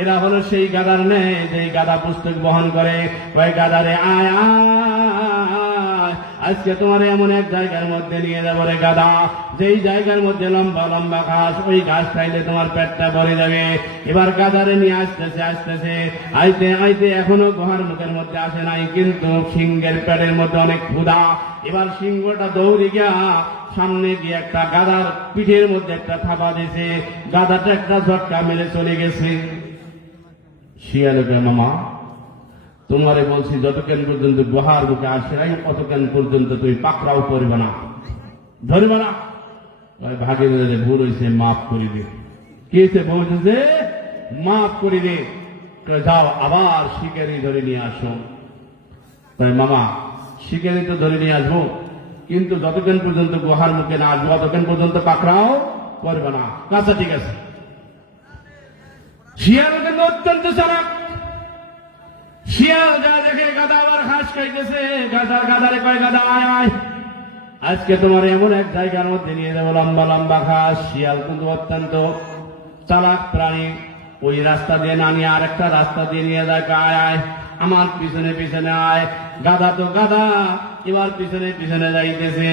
এরা হলো সেই গাধার ন্যায় যেই গাধা পুস্তক বহন করে। কয় গাধারে আয় আয়, আজকে তোমার এমন এক জায়গার মধ্যে নিয়ে যাবো রে গাধা, যেই জায়গার মধ্যে লম্বা লম্বা ঘাস, ওই ঘাস খাইলে তোমার পেটটা ভরে যাবে। এবার গাধারে নিয়ে আসতেছে আসতেছে আইতে আইতে এখনো গুহার মুখের মধ্যে আসে নাই, কিন্তু সিংহের পেটের মধ্যে অনেক ক্ষুধা। এবার সিংহটা দৌড়ে গিয়া সামনে গিয়ে একটা গাধার পিঠের মধ্যে একটা থাপা দিয়েছে, গাধাটা একটা ঝটকা মেরে চলে গেছে। শিয়ালকে, মামা তোমারে বলছি যতক্ষণ পর্যন্ত গুহার বুকে আসে নাই ততক্ষণ পর্যন্ত তুই পাকড়াও করবে না, ধরবে না। ভাগে ভুল হয়েছে, মাফ করে দে। কি হয়েছে? বলছে মাফ করে দে। যাও আবার শিকারি ধরে নিয়ে আসো। তাই মামা শিকারি তো ধরে নিয়ে আসবো, কিন্তু যতক্ষণ পর্যন্ত গুহার মুখে না আসবো ততক্ষণ পর্যন্ত পাকড়াও করবে না। আচ্ছা ঠিক আছে। শিয়াল কিন্তু অত্যন্ত চালাক। শিয়াল যা দেখে গাধা আবার ঘাস খাইতেছে, গাধারে কয় গাধা আয় আয়, আজকে তোমার এমন এক জায়গার মধ্যে নিয়ে যাবো লম্বা লম্বা ঘাস। শিয়াল কিন্তু অত্যন্ত চালাক প্রাণী, ওই রাস্তা দিয়ে না নিয়ে আরেকটা রাস্তা দিয়ে নিয়ে যায়। আয় আয়, আমার পিছনে পিছনে আয়। গাধা তো গাধা, এবার পিছনে পিছনে যাইতেছে।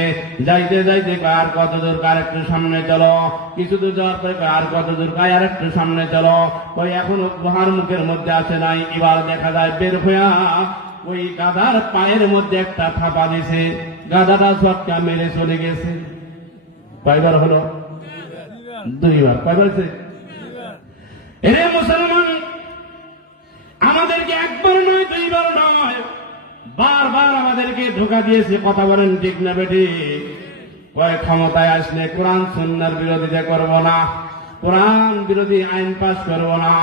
যাইতে যাইতে আর কত দূর, আর একটু সামনে চলো। কিছু দূর যাওয়ার পরে আর কত দূর, আর একটু সামনে চলো। ওই এখনো গুহার মুখের মধ্যে আসে নাই। এবার দেখা যায় বের হইয়া ওই গাধার পায়ের মধ্যে একটা থাপা দিছে, গাধাটা ঝটকা মেরে চলে গেছে। কয়বার হলো? দুইবার। কয়বার হয়েছে? এরে মুসলমান, আমাদেরকে একবার নয় দুইবার নয়, বারবার আমাদেরকে ধোঁকা দিয়েছে। কথা বলেন ঠিক না বেটি? কয় ক্ষমতায় আসলে কোরআন সুন্নাহর বিরোধিতা করব না, কোরআন বিরোধী আইন পাস করব না।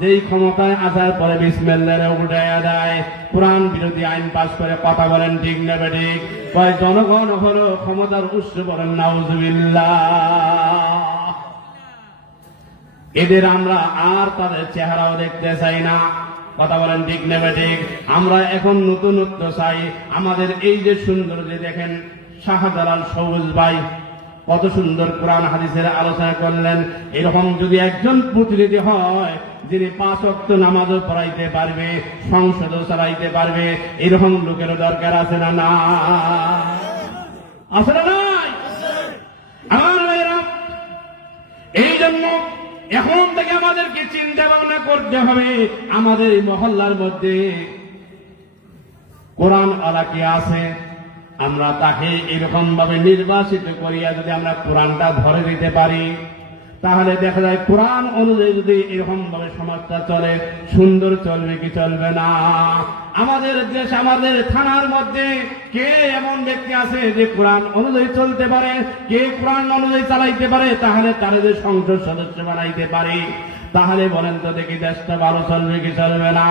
যেই ক্ষমতায় আসার পরে বিসমিল্লাহরে উল্টাইয়া দেয়, কোরআন বিরোধী আইন পাস করে। কথা বলেন ঠিক না বেটি? কয় জনগণ হলো ক্ষমতার উৎস। বলেন নাউজুবিল্লাহ। এদের আমরা আর তাদের চেহারাও দেখতে চাই না। কথা বলেন ঠিক নেবে ঠিক? আমরা এখন নতুনত্ব চাই। আমাদের এই যে সুন্দর, যে দেখেন শাহজালাল সবুজ ভাই কত সুন্দর কোরআন হাদিসের আলোচনা করলেন। এরকম যদি একজন প্রতিনিধি হয় যিনি 5 ওয়াক্ত নামাজও পড়াইতে পারবে, সংসদও চালাইতে পারবে, এরকম লোকেরও দরকার আছে না? না আছে না? নাই? আমার ভাইরা, এই জন্য এখন থেকে আমাদেরকে চিন্তা ভাবনা করতে হবে, আমাদের মহল্লার মধ্যে কোরআন ওয়ালা কে আছে, আমরা তাকে এরকম ভাবে নির্বাচিত করিয়া যদি আমরা কোরআনটা ধরে দিতে পারি, তাহলে দেখা যায় কোরআন অনুযায়ী যদি এরকম ভাবে সমাজটা চলে, সুন্দর চলবে কি চলবে না? আমাদের দেশ, আমাদের থানার মধ্যে কে এমন ব্যক্তি আছে যে কোরআন অনুযায়ী চলতে পারে, কে কোরআন অনুযায়ী চালাইতে পারে, তাহলে তারা যে সংসদ সদস্য বানাইতে পারে, তাহলে বলেন তো দেখি দেশটা ভালো চলবে কি চলবে না?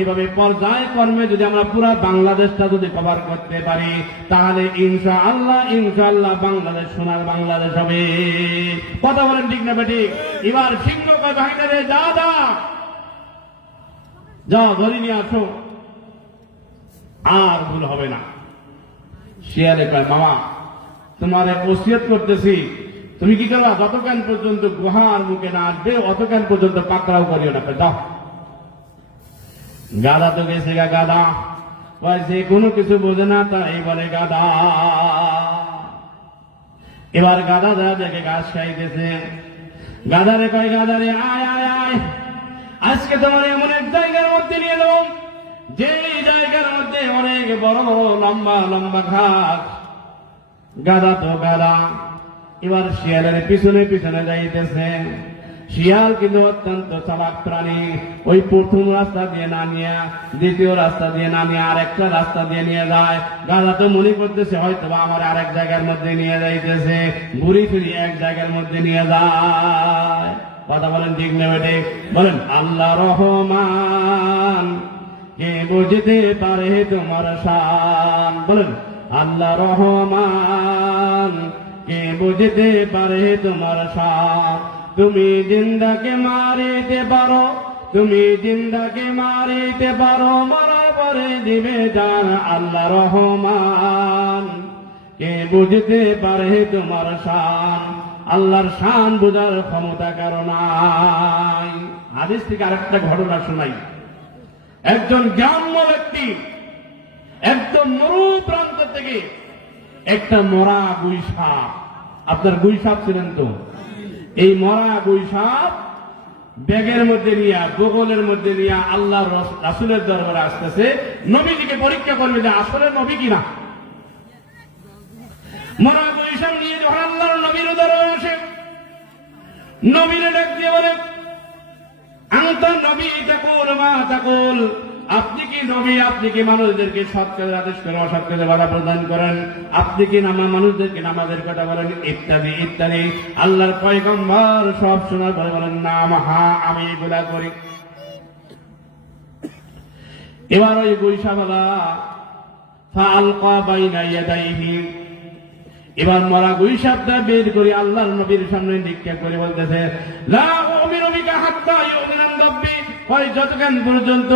এভাবে পর্যায়ক্রমে যদি আমরা পুরো বাংলাদেশটা যদি কভার করতে পারি, তাহলে ইনশাআল্লাহ বাংলাদেশ সোনার বাংলাদেশ হবে। কথা বলেন ঠিক না বেটি? এবার সিংহ কয় বাহিনীরে যা ধরে নিয়ে আসো, আর ভুল হবে না। শিয়ালে কয় মামা তোমারে ওসিয়ত করতেছি, তুমি কি করবা, যতক্ষণ পর্যন্ত গুহার মুখে না আসবে অতক্ষণ পর্যন্ত পাকড়াও করিও না, দাও। গাধা তো গেছে গাধা, যে কোনো কিছু বোঝে না তাই বলে গাধা। এবার গাধা যা দেখে ঘাস খাইতেছে, গাধারে কয়, গাধারে আয় আয় আয়, আজকে তোমার এমন এক জায়গার মধ্যে নিয়ে এলাম যে জায়গার মধ্যে অনেক বড় বড় লম্বা লম্বা ঘাস। গাধা তো গাধা, এবার শিয়ালের পিছনে পিছনে যাইতেছে। শিয়াল কিন্তু অত্যন্ত চালাক প্রাণী, ওই প্রথম রাস্তা দিয়ে না নিয়ে দ্বিতীয় রাস্তা দিয়ে না নিয়ে আরেকটা রাস্তা দিয়ে নিয়ে যায়। গাধা তো মনে করতেছে হয়তো আমার আরেক জায়গার মধ্যে নিয়ে যাইতেছে, ঘুরি ফিরি এক জায়গার মধ্যে নিয়ে যায়। কথা বলেন ঠিক নেবে ঠিক বলেন। আল্লাহ রহমান, কে বুঝতে পারে তোমার শান, বলেন আল্লাহ রহমান, কে বুঝতে পারে তোমার শান। তুমি জিন্দাকে মারিতে পারো, তুমি জিন্দাকে মারিতে পারো, মারা পরে দিবে জান। আল্লাহ রহমান, কে বুঝতে পারে তোমার শান। আল্লাহর শান বুঝার ক্ষমতা কারো নাই। হাদিস থেকে আরেকটা ঘটনা শোনাই। একজন গ্রাম্য ব্যক্তি একদম মরু প্রান্ত থেকে একটা মরা গুই সাপ, আপনার গুই সাপ ছিলেন তো, এই মরা গুই সাপ ব্যাগের মধ্যে নিয়ে গোগলের মধ্যে নিয়ে আল্লাহ রাসূলের দরবারে আসতেছে, নবীজিকে পরীক্ষা করবে যে আসলে নবী কিনা। মরা গুই সাপ নিয়ে যখন আল্লাহর নবীর দরবারে আসে, নবীরে ডাক দিয়ে বলে, আনতা নবী তাকুল মা তাকুল, আপনি কি নবী, আপনি কি মানুষদেরকে সৎ কাজের আদেশ করেন, অসৎ কাজে বাধা প্রদান করেন, আপনি কি মানুষদেরকে নামাজের কথা বলেন, ইত্যাদি ইত্যাদি। আল্লাহর পয়গম্বর সব শোনার পরে বলেন, নাম, হ্যাঁ আমি এগুলা করি। এবার ওই গুইসাওয়ালা ফাআলকা বাইনা ইয়াদাইহি, এবার মরা গুইসাপটা বের করে আল্লাহর নবীর সামনে নিক্ষেপ করে বলতেছে, লা উমিনু বিকা হাত্তা ইউমিনান রাব্বি, যতক্ষণ পর্যন্ত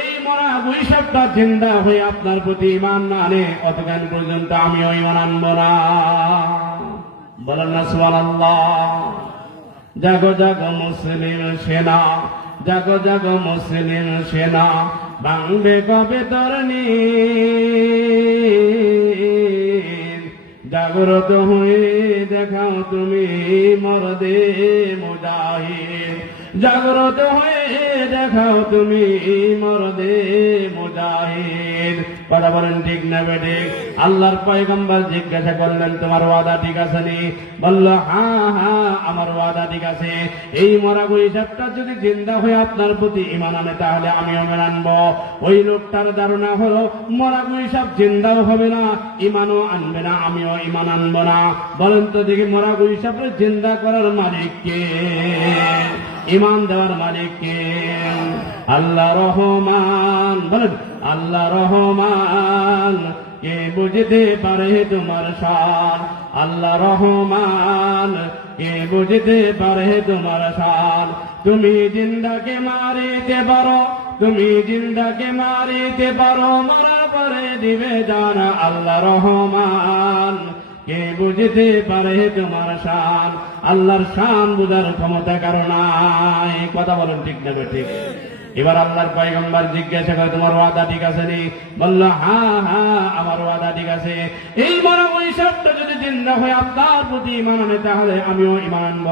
এই মরা গুইসাপটা জিন্দা হয়ে আপনার প্রতি ঈমান না আনে অতক্ষণ পর্যন্ত আমিও ঈমান আনব না। বলেন না সুবহানাল্লাহ। জাগো জাগো মুসলিম সেনা, জাগো জাগো মুসলিম সেনা, ভাঙবে কবে তরণী, জাগ্রত হয়ে দেখাও তুমি মরদে মুজাহিদ, জাগ্রত হয়ে দেখাও তুমি মরদে মুজাহিদ। কথা বলেন ঠিক না বেঠিক? আল্লাহর পয়গম্বর জিজ্ঞাসা করলেন, তোমার ওয়াদা ঠিক আছে নি? বলল, হ্যাঁ হ্যাঁ আমার ওয়াদা ঠিক আছে। এই মরা গুইসাপটা যদি জিন্দা হয়ে আপনার প্রতি ঈমান আনে তাহলে আমিও ঈমান আনব। ওই লোকটার ধারণা হলো মরা গুইসাপ জিন্দাও হবে না, ঈমানও আনবে না, আমিও ঈমান আনব না। বলেন তো দেখি মরা গুইসাপের জিন্দা করার মালিক কে? ঈমান দেওয়ার মালিক কে? আল্লাহ রহমান। বলেন আল্লাহ রহমান, কে বুঝতে পারে তোমার শান। আল্লাহ রহমান, কে বুঝতে পারে তোমার শান। তুমি জিন্দাকে মারিতে পারো, তুমি জিন্দাকে মারিতে পারো, মারা পরে দিবে জানা। আল্লাহ রহমান, কে বুঝতে পারে তোমার শান। আল্লাহর শান বুঝার ক্ষমতা কারো নাই। কথা বলেন ঠিক না ঠিক? এবার আল্লাহর পয়গম্বর জিজ্ঞাসা করে, তোমার ওয়াদা ঠিক আছে নি? বলল, হ্যাঁ হ্যাঁ আমার ওয়াদা ঠিক আছে। এই মরা গুইসাপটা যদি জিন্দা হয়ে আপনার প্রতি ঈমান আনে তাহলে আমিও ঈমান আনব।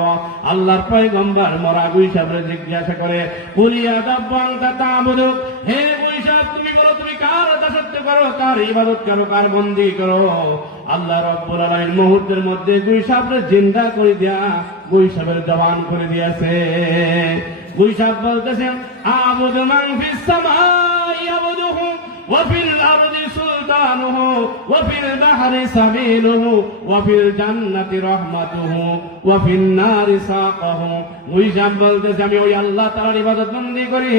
আল্লাহর পয়গম্বর মরা গুইসাপরে জিজ্ঞাসা করে, কুলিয়া দাব্বান তাতাবুদু, হে গুইসাপ তুমি বলো তুমি কার দাসত্ব করো, কার ইবাদত করো, কার বন্দী করো? আল্লাহ রাব্বুল আলামিন মুহূর্তের মধ্যে গুইসাপরে জিন্দা করে দিয়া গুইসাপের জবান করে দিয়েছে। গুইসাপ বলতেছেন, আবুদু মান ফিস সামাই আবুদুহু ওয়া ফিল আরদি সুলতানুহু ওয়া ফিল বাহরি সাবিলুহু ওয়া ফিল জান্নাতি রাহমাতুহু ওয়া ফিন নারি সাকাহু। গুইসাপ বলতেছে, আমি ওই আল্লাহ তাআলার ইবাদত বন্দী করি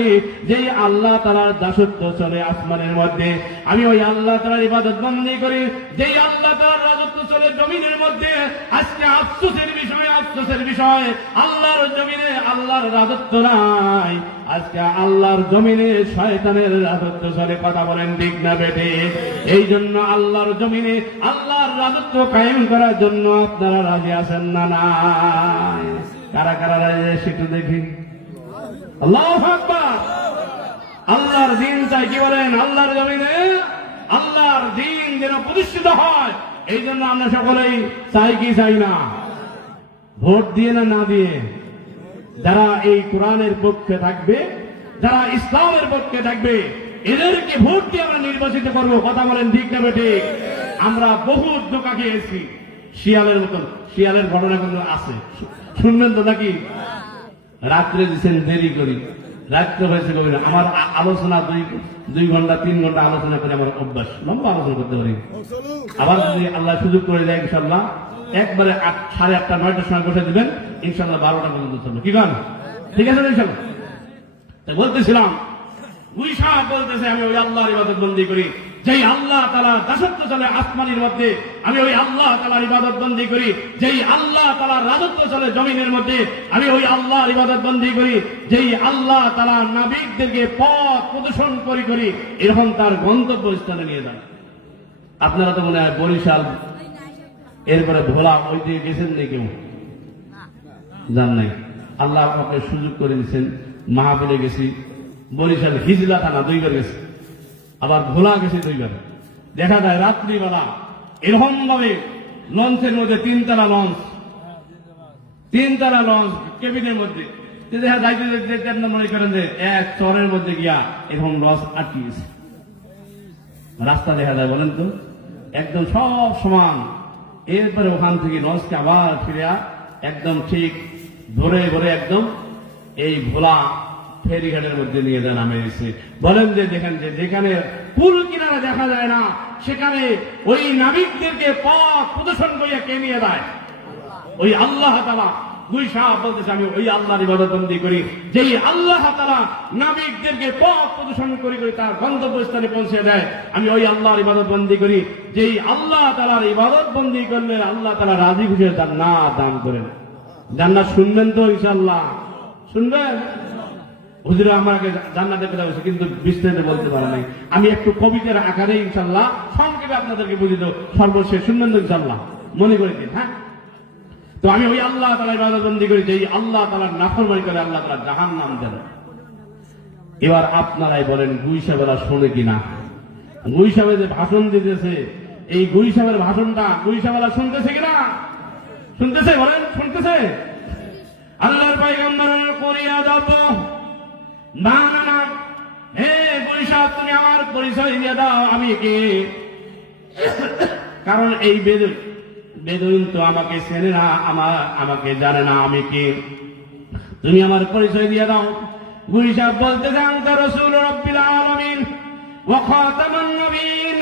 যেই আল্লাহ তাআলার দাসত্ব চলে আসমানের মধ্যে। আমি ওই আল্লাহ তাআলার ইবাদত বন্দী করি যেই আল্লাহ তাআলার রাজত্ব চলে জমিনের মধ্যে। আজকে আফসোসের বিষয়, আফসোস আফসোসের বিষয়, আল্লাহর জমিনে আল্লাহর রাজত্ব নাই, আজকে আল্লাহর জমিনে শয়তানের রাজত্ব চলে। কথা বলেন ঠিক না বেটে? এই জন্য আল্লাহর জমিনে আল্লাহর রাজত্ব কায়েম করার জন্য আপনারা রাজি আছেন না? নাই? কারা কারা রাজি সেটা দেখি। আল্লাহু আকবার। আল্লাহর দিন চাই, কি বলেন? আল্লাহর জমিনে আল্লাহর দিন যেন প্রতিষ্ঠিত হয়, এই জন্য আমরা সকলেই চাই কি চাই না? ভোট দিয়ে না দিয়ে যারা এই কোরআনের পক্ষে থাকবে, যারা ইসলামের পক্ষে থাকবে, এদেরকে ভোট দিয়ে আমরা নির্বাচিত করবো। কথা বলেন ঠিক না বেঠিক? আমরা বহু ধোঁকা খেয়েছি, শিয়ালের মতন। শিয়ালের ঘটনা কিন্তু আছে, শুনবেন তো নাকি? রাত্রে দিচ্ছেন দেরি করি, রাত্রে হয়েছে কবি। আমার আলোচনা 2 ঘন্টা 3 ঘন্টা আলোচনা করে আমার অভ্যাস, লম্বা আলোচনা করতে পারি। আবার যদি আল্লাহ সুযোগ করে দেয় ইনশাল্লাহ একবারে 8:30 9টার সময় বসে দিবেন, ইনশাল্লাহ 12টা পর্যন্ত চলবে। কি গান? ঠিক আছে ইনশাল্লাহ? বলতেছিলাম, গুই সাহেব বলতেছে আমি ওই আল্লাহর ইবাদত বন্দী করি যেই আল্লাহ তাআলা দাসত্ব চলে আসমানের মধ্যে, আমি ওই আল্লাহ তাআলার ইবাদত বন্দী করি যেই আল্লাহ তাআলার রাজত্ব চলে জমিনের মধ্যে, আমি ওই আল্লাহর ইবাদত বন্দী করি যেই আল্লাহ তাআলা নাবিকদেরকে পথ প্রদর্শন করি এরকম তার গন্তব্য স্থানে নিয়ে যান। আপনারা তো মনে হয় বরিশাল, এরপরে ভোলা ওই দিকে গেছেন নেই? কেউ জান নাই? আল্লাহ আমাকে সুযোগ করে দিচ্ছেন, মাহফিলে গেছি, বরিশাল হিজলা থানা 2 বার গেছি, আবার ভোলা গেছি 2 বার। দেখা যায় রাত্রিবেলা এরকম ভাবে লঞ্চের মধ্যে 3 তলা লঞ্চ কেবিনের মধ্যে দেখা যাইতে মনে করেন যে এক চরের মধ্যে গিয়া এরকম লঞ্চ আটকিয়েছে। রাস্তা দেখা যায় বলেন তো একদম সব সমান। এরপরে ওখান থেকে লঞ্চকে আবার ফিরে একদম ঠিক ধরে একদম এই ভোলা ফেরিঘাটের মধ্যে নিয়ে যান নামে এসে। বলেন যে দেখেন যে যেখানে কুল কিনারা দেখা যায় না, সেখানে ওই নাবিকদেরকে পথ প্রদর্শন করিয়া কে নিয়ে যায়? ওই আল্লাহ তাআলা। দুই সাহাব বলতেছে আমি ওই আল্লাহর ইবাদত বন্দী করি যেই আল্লাহ তাআলা নাবিকদেরকে পথ প্রদর্শন করে তার গন্তব্যস্থানে পৌঁছে দেয়। আমি ওই আল্লাহর ইবাদত বন্দী করি যেই আল্লাহ তাআলার ইবাদত বন্দী করলে আল্লাহ তাআলা রাজি খুশি হয়ে জান্নাত দান করেন। জান্নাত শুনবেন তো ইনশাআল্লাহ? শুনবেন? হুজুরা আমাকে জান্নাতে কথা বলছে কিন্তু বিস্তারিত বলতে পারে নাই। আমি একটু কবিতার আকারে ইনশাআল্লাহ সংক্ষেপে আপনাদেরকে বুঝিয়ে দেব। সর্বশেষ শুনবেন তো ইনশাআল্লাহ? মনে করে দিন। হ্যাঁ, তো আমি ওই আল্লাহ তাআলার ইবাদত বন্দী করি যেই আল্লাহ তাআলার নাফরমানি করে আল্লাহ তাআলা জাহান্নাম দেন। এবার আপনারাই বলেন গুই সাহেবেরা শোনে কিনা? গুই সাহেব যে ভাষণ দিতেছে, এই গুই সাহেবের ভাষণটা গুই সাহেবেরা শুনতেছে কিনা? শুনতেছে? বলেন শুনতেছে? আল্লাহর পয়গম্বরের করিয়া যাব বানানা, হে গুই সাহেব তুমি আমার পরিচয় দিয়ে দাও আমি কে? কারণ এই বেদুইন তো আমাকে চেনে না, আমাকে জানে না আমি কে। তুমি আমার পরিচয় দিয়ে দাও। গুই সাহেব বলতে চান তো রাসূল রাব্বিল আলামিন ওয়া খাতামান নবিয়্যিন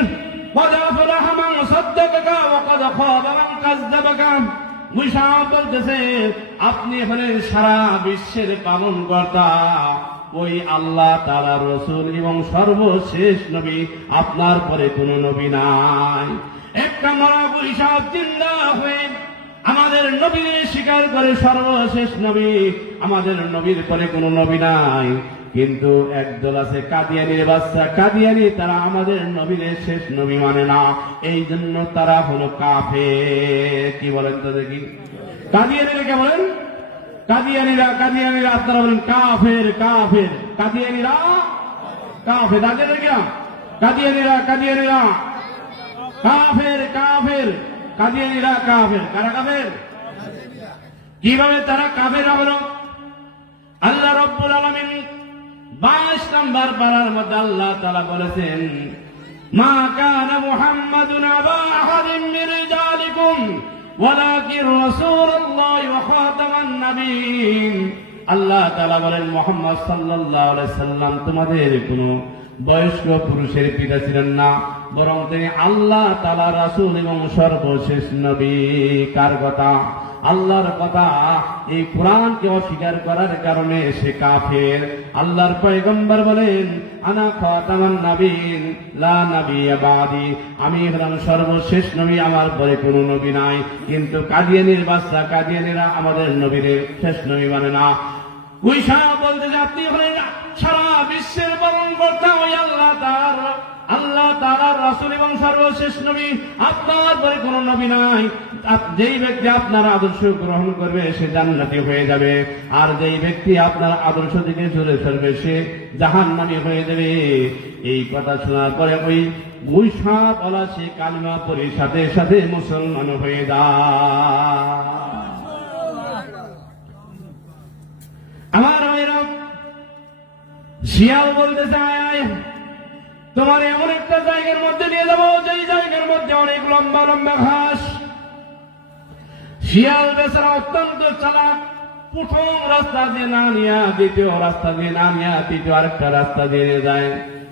قد أفلح من صدقك وقد خاب من كذبك। গুই সাহেব বলতেছে আপনি হলেন সারা বিশ্বের পালনকর্তা, ওই আল্লাহ তাআলার রাসূল এবং সর্বশেষ নবী, আপনার পরে কোনো নবী নাই। একটা মরা গুই সাহেব জিন্দা হয়ে আমাদের নবীর স্বীকার করে সর্বশেষ নবী, আমাদের নবীর পরে কোনো নবী নাই। কিন্তু একদল আছে কাদিয়ানির বাচ্চা, কাদিয়ানি, তারা আমাদের নবীর শেষ নবী মানে না, এই জন্য তারা হলো কাফের। কি বলেন তো দেখি? কাদিয়ানিরা কে বলেন? কাদিয়ানিরা আপনারা বলেন কাফের। কাদিয়ানিরা কাফের। কাদিয়ানিরা কাফের। কাদিয়ানিরা কাফের। কারা কাফের? কিভাবে তারা কাফের হলো? আল্লাহ রাব্বুল আলামিন 22 নম্বর পারার মধ্যে আল্লাহ তাআলা বলেছেন মা কানা মুহাম্মাদুন আবা আহাদিন মিন রিজালিকুম ওয়ালাকিন রাসূলুল্লাহি ওয়া খাতামান নাবিয়্যিন। আল্লাহ তাআলা বলেন মুহাম্মদ সাল্লাল্লাহু আলাইহি সাল্লাম তোমাদের কোনো বয়স্ক পুরুষের পিতা ছিলেন না, বরং তিনি আল্লাহ তাআলার রাসূল এবং সর্বশেষ নবী। কার কথা? আল্লাহর কথা এই কোরআনকে অস্বীকার করার কারণে সে কাফের। আল্লাহর পয়গম্বর বলেন, আনা খাতামান নবীন লা নবিয়্যা বাদি, আমি হলাম সর্বশেষ নবী, আমার পরে কোনো নবী নাই। কিন্তু কাদিয়ানীর বাদশা, কাদিয়ানীরা আমাদের নবীর শেষ নবী মানে না। উইসা বলতে যে আপনি হলেন সারা বিশ্বের বরণ কর্তা ওই আল্লাহ তাআলার রাসূল এবং সর্বশেষ নবী, আপনার পরে কোনো নবী নাই। যেই ব্যক্তি আপনার আদর্শ গ্রহণ করবে সে জান্নাতি হয়ে যাবে, আর যেই ব্যক্তি আপনার আদর্শ থেকে সরে সরবে সে জাহান্নামী হয়ে যাবে। এই কথা শোনার পরে ওই মুসা বলা সে কালিমা পড়ে সাথে সাথে মুসলমান হয়ে যায়। আমার ভাইরা, শিয়াল বলতে চায় তোমার এমন একটা জায়গার মধ্যে নিয়ে যাবো যেই জায়গার মধ্যে অনেক লম্বা লম্বা ঘাস। শিয়াল বেচারা অত্যন্ত চালাক, প্রথম রাস্তা দিয়ে না নিয়া দ্বিতীয় রাস্তা দিয়ে না নিয়া তৃতীয় আরেকটা রাস্তা দিয়ে যায়।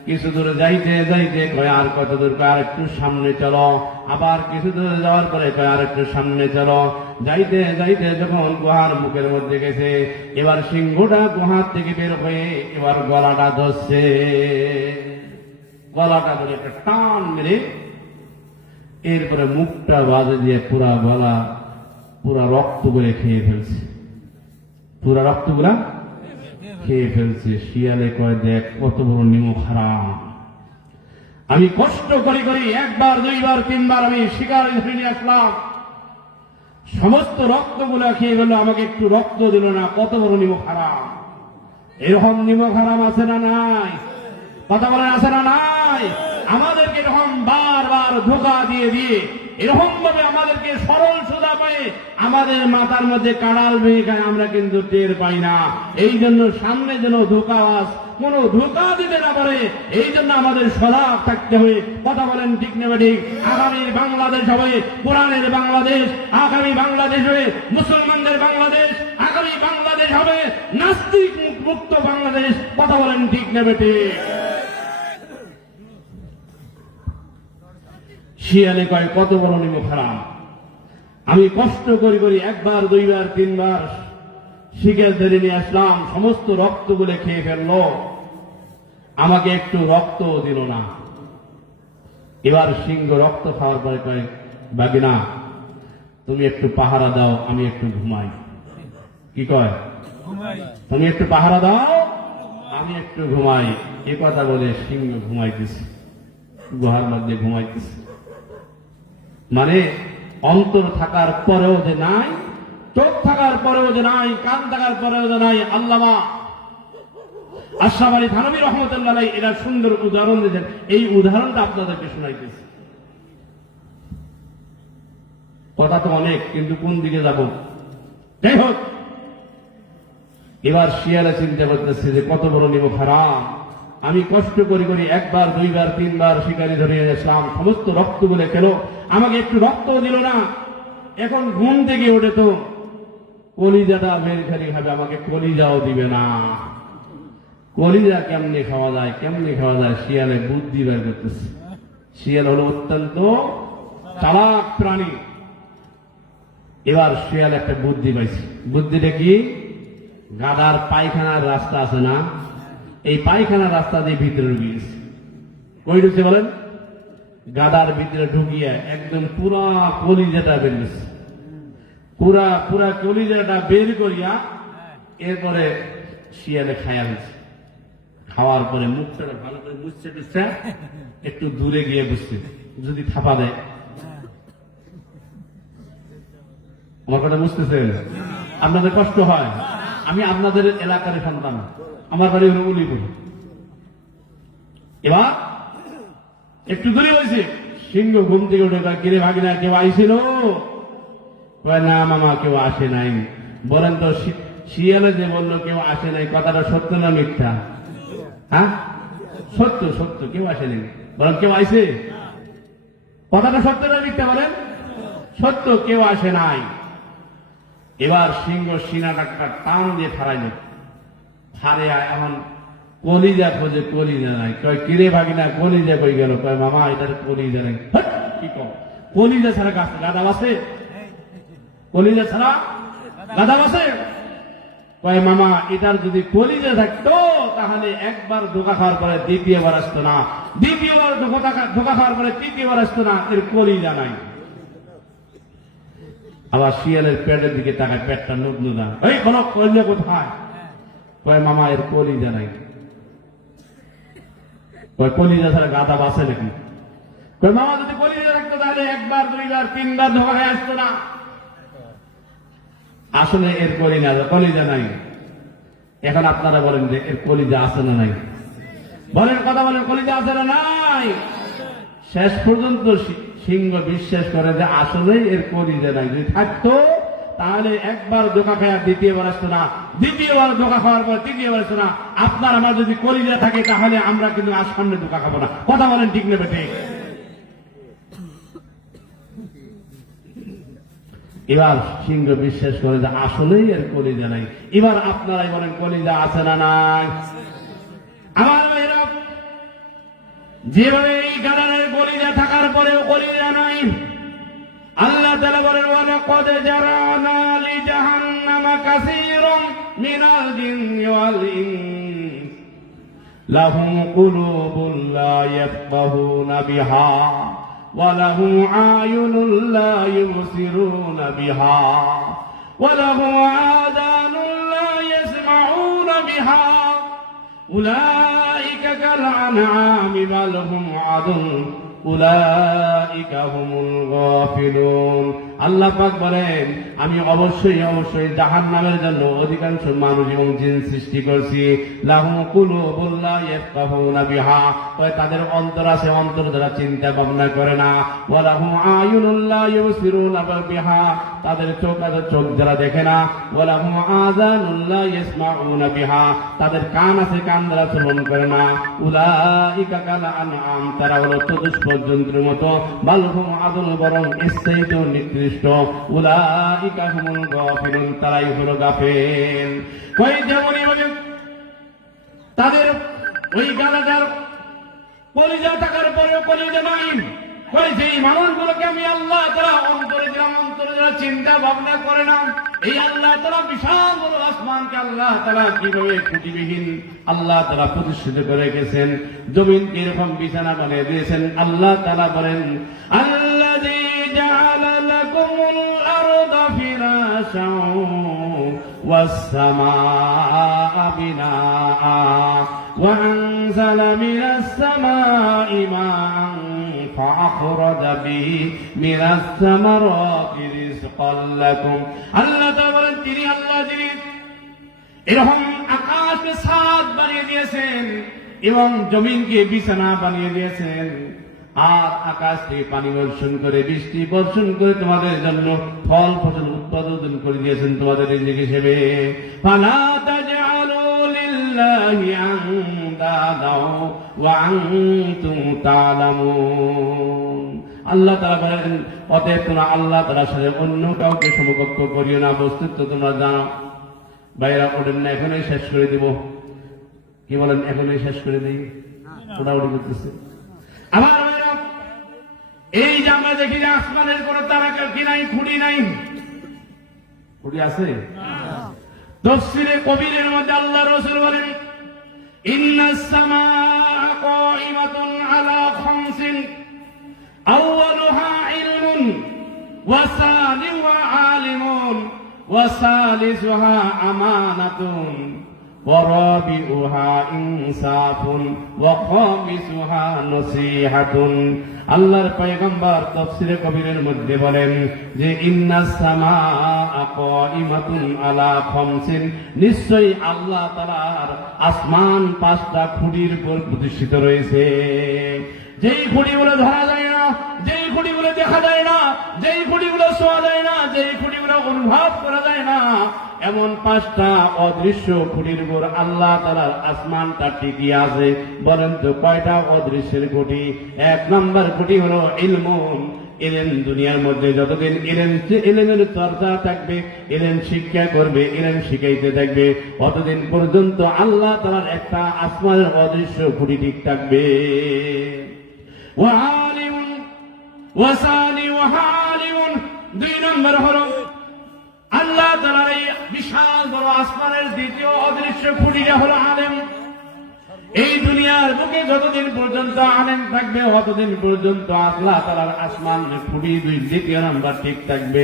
কিছু দূরে যাইতে যাইতে কয় আর কত দূর, আর একটু সামনে চলো। আবার কিছু দূরে যাওয়ার পরে কয় আর একটু সামনে চলো। যাইতে যাইতে যখন গুহার মুখের মধ্যে গেছে, এবার সিংহটা গুহার থেকে বের হয়ে এবার গলাটা ধরছে। গলাটা ধরে একটা টান মেরে এরপরে মুখটা বাজে দিয়ে পুরা গলা পুরা রক্ত করে খেয়ে ফেলছে। পুরা রক্তগুলা খেয়ে ফেলছে। শিয়ালে কয় দেখ কত বড় নিমক হারাম, আমি কষ্ট করি করি একবার দুইবার তিনবার আমি শিকার ধরে নিয়ে আসলাম, সমস্ত রক্তগুলা খেয়ে গেল, আমাকে একটু রক্ত দিল না, কত বড় নিমক হারাম। এরকম নিমক হারাম আছে না নাই? কথা বলেন আছে না নাই? আমাদেরকে এরকম বারবার ধোঁকা দিয়ে দিয়ে এরকম ভাবে আমাদেরকে সরল সোজা পায়ে আমাদের মাথার মধ্যে কাড়াল ভেঙে আমরা কিন্তু টের পাই না। এই জন্য সামনে যেন ধোঁকাবাজ কোনো ধোঁকা দিতে না পারে, এই জন্য আমাদের সজাগ থাকতে হবে। কথা বলেন ঠিক নেবে ঠিক? আগামী বাংলাদেশ হবে কোরআনের বাংলাদেশ, আগামী বাংলাদেশ হবে মুসলমানদের বাংলাদেশ, আগামী বাংলাদেশ হবে নাস্তিক মুক্ত বাংলাদেশ। কথা বলেন ঠিক নেবে ঠিক? শিয়ালে কয় কত বড় নিমক হারাম, আমি কষ্ট করি করি একবার দুইবার তিনবার শিকার ধরে নিয়ে আসলাম, সমস্ত রক্তগুলো খেয়ে ফেললো, আমাকে একটু রক্ত দিল না। এবার সিংহ রক্ত খাওয়ার পরে কয় বাগিনা তুমি একটু পাহারা দাও, আমি একটু ঘুমাই। কি কয়? তুমি একটু পাহারা দাও, আমি একটু ঘুমাই। এ কথা বলে সিংহ ঘুমাইতেছে, গুহার মধ্যে ঘুমাইতেছে। মানে অন্তর থাকার পরেও যে নাই, চোখ থাকার পরেও যে নাই, কান থাকার পরেও যে নাই। আল্লামা আশরাফ আলী থানভী রহমতুল্লাহ আলাইহি এরা সুন্দর উদাহরণ দিয়েছেন। এই উদাহরণটা আপনাদেরকে শোনাইতেছি। কথা তো অনেক, কিন্তু কোন দিকে যাব? যাই হোক, এবার শিয়ালে চিন্তা করতেছে যে কত বড় নিমক হারাম, আমি কষ্ট করি করি একবার দুইবার তিনবার শিকারি ধরে আসলাম, সমস্ত রক্তগুলো খেলো, আমাকে একটু রক্ত দিল না। এখন ঘুম থেকে ওঠে তো কলিজাটা বের খালি খাবে, আমাকে কলিজাও দিবে না। কলিজা কেমনে খাওয়া যায়, কেমনে খাওয়া যায়? শিয়ালে বুদ্ধি বের করতেছে। শিয়াল হলো অত্যন্ত চালাক প্রাণী। এবার শিয়াল একটা বুদ্ধি পাইছে। বুদ্ধিটা কি? গাদার পায়খানার রাস্তা আছে না, এই পায়খানার রাস্তা দিয়ে ভিতরে ঢুকিয়েছে। কই ঢুকছে বলেন? গাদার ভিতরে ঢুকিয়ে একদম পুরা কলিজাটা বের গেছে, পুরা পুরা কলিজাটা বের করিয়া এরপরে শিয়ালে খাইয়া গেছে। খাওয়ার পরে মুখটা ভালো করে বুঝছে টুসছে, একটু দূরে গিয়ে বুঝছে, যদি থাপা দেয়। আমার কথা বুঝতেছেন? আপনাদের কষ্ট হয়? আমি আপনাদের এলাকার সন্তান, আমার বাড়ি হলো উলিপুর। এবার একটু দূরে হয়েছে, সিংহ ঘুম থেকে উঠে কিরে ভাগিনা কেউ আইছিল? না মামা কেউ আসে নাই। বলেন তো শিয়ালে যে বললো কেউ আসে নাই, কথাটা সত্য না মিথ্যা? হ্যাঁ সত্য, সত্য, কেউ আসে নাই। বলেন কেউ আইছে? কথাটা সত্য না মিথ্যা বলেন? সত্য, কেউ আসে নাই। এবার সিংহ সিনাটা টান দিয়ে ফারাইল, ফারে এখন কলিজা খোঁজে, কলিজা নাই। কয় কিরে ভাগিনা কলিজা কই গেল? কয় মামা এটার কলিজা নাই। কি কম কলিজা ছাড়া গাছ গাদা আছে? কলিজা ছাড়া গাধা বসে? কয় মামা এটার যদি কলিজা থাকতো তাহলে একবার ধোকা খাওয়ার পরে দ্বিতীয়বার আসতো না, দ্বিতীয়বার ধোকা খাওয়ার পরে তৃতীয়বার আসতো না, এর কলিজা নাই। আবার শিয়ালের পেটের দিকে তাকায়, পেটটা নুদনুদা, এই কোন কলিজা কোথায়? কয় মামা এর কলিজা নাই। কয় কলিজা ছাড়া গাধা বাসে নাকি? কয় মামা যদি কলিজা থাকতো তাহলে একবার দুইবার তিনবার ধোকা খায় আসতো না। আসলে এর কলিজা নাই। এখন আপনারা বলেন যে এর কলিজা আছে না নাই? বলেন, কথা বলেন, কলিজা আছে না নাই? শেষ পর্যন্ত সিংহ বিশ্বাস করে যে আসলেই এর কলিজা নাই। যদি থাকতো তাহলে একবার ধোকা খায় দ্বিতীয়বার আসতো না, দ্বিতীয়বার ধোকা খাওয়ার পর তৃতীয়বার আসতো না। আপনার আমার যদি কলিজা থাকে তাহলে আমরা কিন্তু আর সামনে ধোকা খাবো না। কথা বলেন, ঠিক নেবে ঠিক? এবার সিংহ বিশ্বাস করে যে আসলেই এর কলিজা নাই। এবার আপনারাই বলেন কলিজা আছে না নাই? আমার ভাইরা, যেভাবে এই গাধার কলিজা থাকার পরেও কলিজা নাই, আল্লাহ তাআলা বলেন ওয়ালাকাদ জারানা লিজাহান্নামা কাসীরাম মিনাল জিন্নি ওয়াল ইনস লাহুম কুলুবুন লা ইয়াফকাহুনা বিহা وله أعين لا يبصرون بها وله آذان لا يسمعون بها أولئك كالأنعام بل هم أضل أولئك هم الغافلون। আল্লাহ পাক বলেন আমি অবশ্যই অবশ্যই জাহান্নামের জন্য অধিকাংশ মানুষ এবং জিন সৃষ্টি করছি। লাহুম কুলুবুন লা ইয়াফকাহুনা বিহা, তাদের অন্তর আছে, অন্তর দ্বারা চিন্তা ভাবনা করে না। ওয়া লাহুম আয়ুনুন লা ইউবসিরুনা বিহা, তাদের চোখ আছে, চোখ দ্বারা দেখে না। ওয়া লাহুম আযানুন লা ইয়াসমাউনা বিহা, তাদের কান আছে, কান দ্বারা শ্রবণ করে না। উলাইকা কাল আনআম, তারা হলো চতুষ্পদ জন্তুর মতো। বাল হুম আদল, বরং এর চাইতেও নিকৃষ্ট। উলাইকা হুমুল গাফিলুন, তারাই হলো গাফেল। কই যেমনই বলেন তাদের ওই গালাটার কলিজা থাকার পরেও কলিজা নাই। কই যেই মানুষগুলোকে আমি আল্লাহ তাআলা অন্তরে দিলাম, অন্তরে যারা চিন্তা ভাবনা করে না, এই আল্লাহ তাআলা বিশাল বড় আসমানকে আল্লাহ তাআলা কিভাবে খুঁটিবিহীন আল্লাহ তাআলা প্রতিষ্ঠিত করে রেখেছেন, জমিনকে এরকম বিছানা বানিয়ে দিয়েছেন। আল্লাহ তাআলা বলেন আল্লাযী জাআলা লাকুমুল আরদা ফিরাশাও ওয়াস সামাআ বিনাআ ওয়া আনজালা মিনাস সামাই মাআন فأخرج به من الثمرات رزقا لكم। আল্লাহ তাআলা বলেন তিনি আল্লাহ যিনি এরকম আকাশকে ছাদ বানিয়ে দিয়েছেন এবং জমিনকে বিছানা বানিয়ে দিয়েছেন, আর আকাশ থেকে পানি বর্ষণ করে, বৃষ্টি বর্ষণ করে তোমাদের জন্য ফল ফসল উৎপাদন করে দিয়েছেন তোমাদের রিজিক হিসেবে। ফালা তাজআলু লিল্লাহি আনদাদা ওয়া আনতুম তা'লামুন। আল্লাহ তাআলা বলেন অতএব তোমরা আল্লাহ তাআলার সাথে অন্য কাউকে সমকক্ষ করিও না। বস্তুত তোমরা জানো। বাইরা ওঠেন না, এখনই শেষ করে দিব। কি বলেন, এখনই শেষ করে দিই? ওটাউটি করতেছে। আমার বাইরা, এই যে আমরা দেখি যে আসমানের কোন তারা কি নাই, খুঁটি নাই। খুঁটি আছে? তাফসীরে কবিরের মধ্যে আল্লাহ রাসূল বলেন ইন্নাস সামাআ কাইমাতুন আলা খামসিন আউয়ালুহা ইলমুন ওয়া সানিউহা আলিমুন ওয়া সালিসুহা আমানাতুন ওয়া রাবিউহা ইনসাফুন ওয়া খামিসুহা নসিহাতুন। আল্লাহর পয়গম্বর তাফসীরে কবিরের মধ্যে বলেন যে ইন্নাস সামাআ কাইমাতুন আলা খামসিন, নিশ্চয়ই আল্লাহ তাআলার আসমান পাঁচটা খুঁটির উপর প্রতিষ্ঠিত রয়েছে। যেই খুঁটিগুলো ধরা যায় না, যেই খুঁটিগুলো দেখা যায় না, যেই খুঁটিগুলো ছোঁয়া যায় না, যেই খুঁটিগুলো অনুভব করা যায় না, এমন পাঁচটা অদৃশ্য খুঁটির উপর আল্লাহ তাআলার আসমানটা টিকিয়ে আছে। বলেন তো কয়টা অদৃশ্যের খুঁটি? এক নম্বর খুঁটি হলো ইলমুন, ইলম। দুনিয়ার মধ্যে যতদিন ইলমের চর্চা থাকবে, ইলম শিক্ষা করবে, ইলম শিখাইতে থাকবে, অতদিন পর্যন্ত আল্লাহ তাআলার একটা আসমানের অদৃশ্য খুঁটি ঠিক থাকবে। ওয়া আলিমুন ওয়া সানি ওয়া আলিমুন, দুই নম্বর হলো আল্লাহ তাআলার এই বিশাল বড় আসমানের দ্বিতীয় অদৃশ্য খুঁটিটা হলো আলেম। এই দুনিয়ার বুকে যতদিন পর্যন্ত আলেম থাকবে ততদিন পর্যন্ত আল্লাহ তাআলার আসমানের খুঁটি দ্বিতীয় নাম্বার ঠিক থাকবে।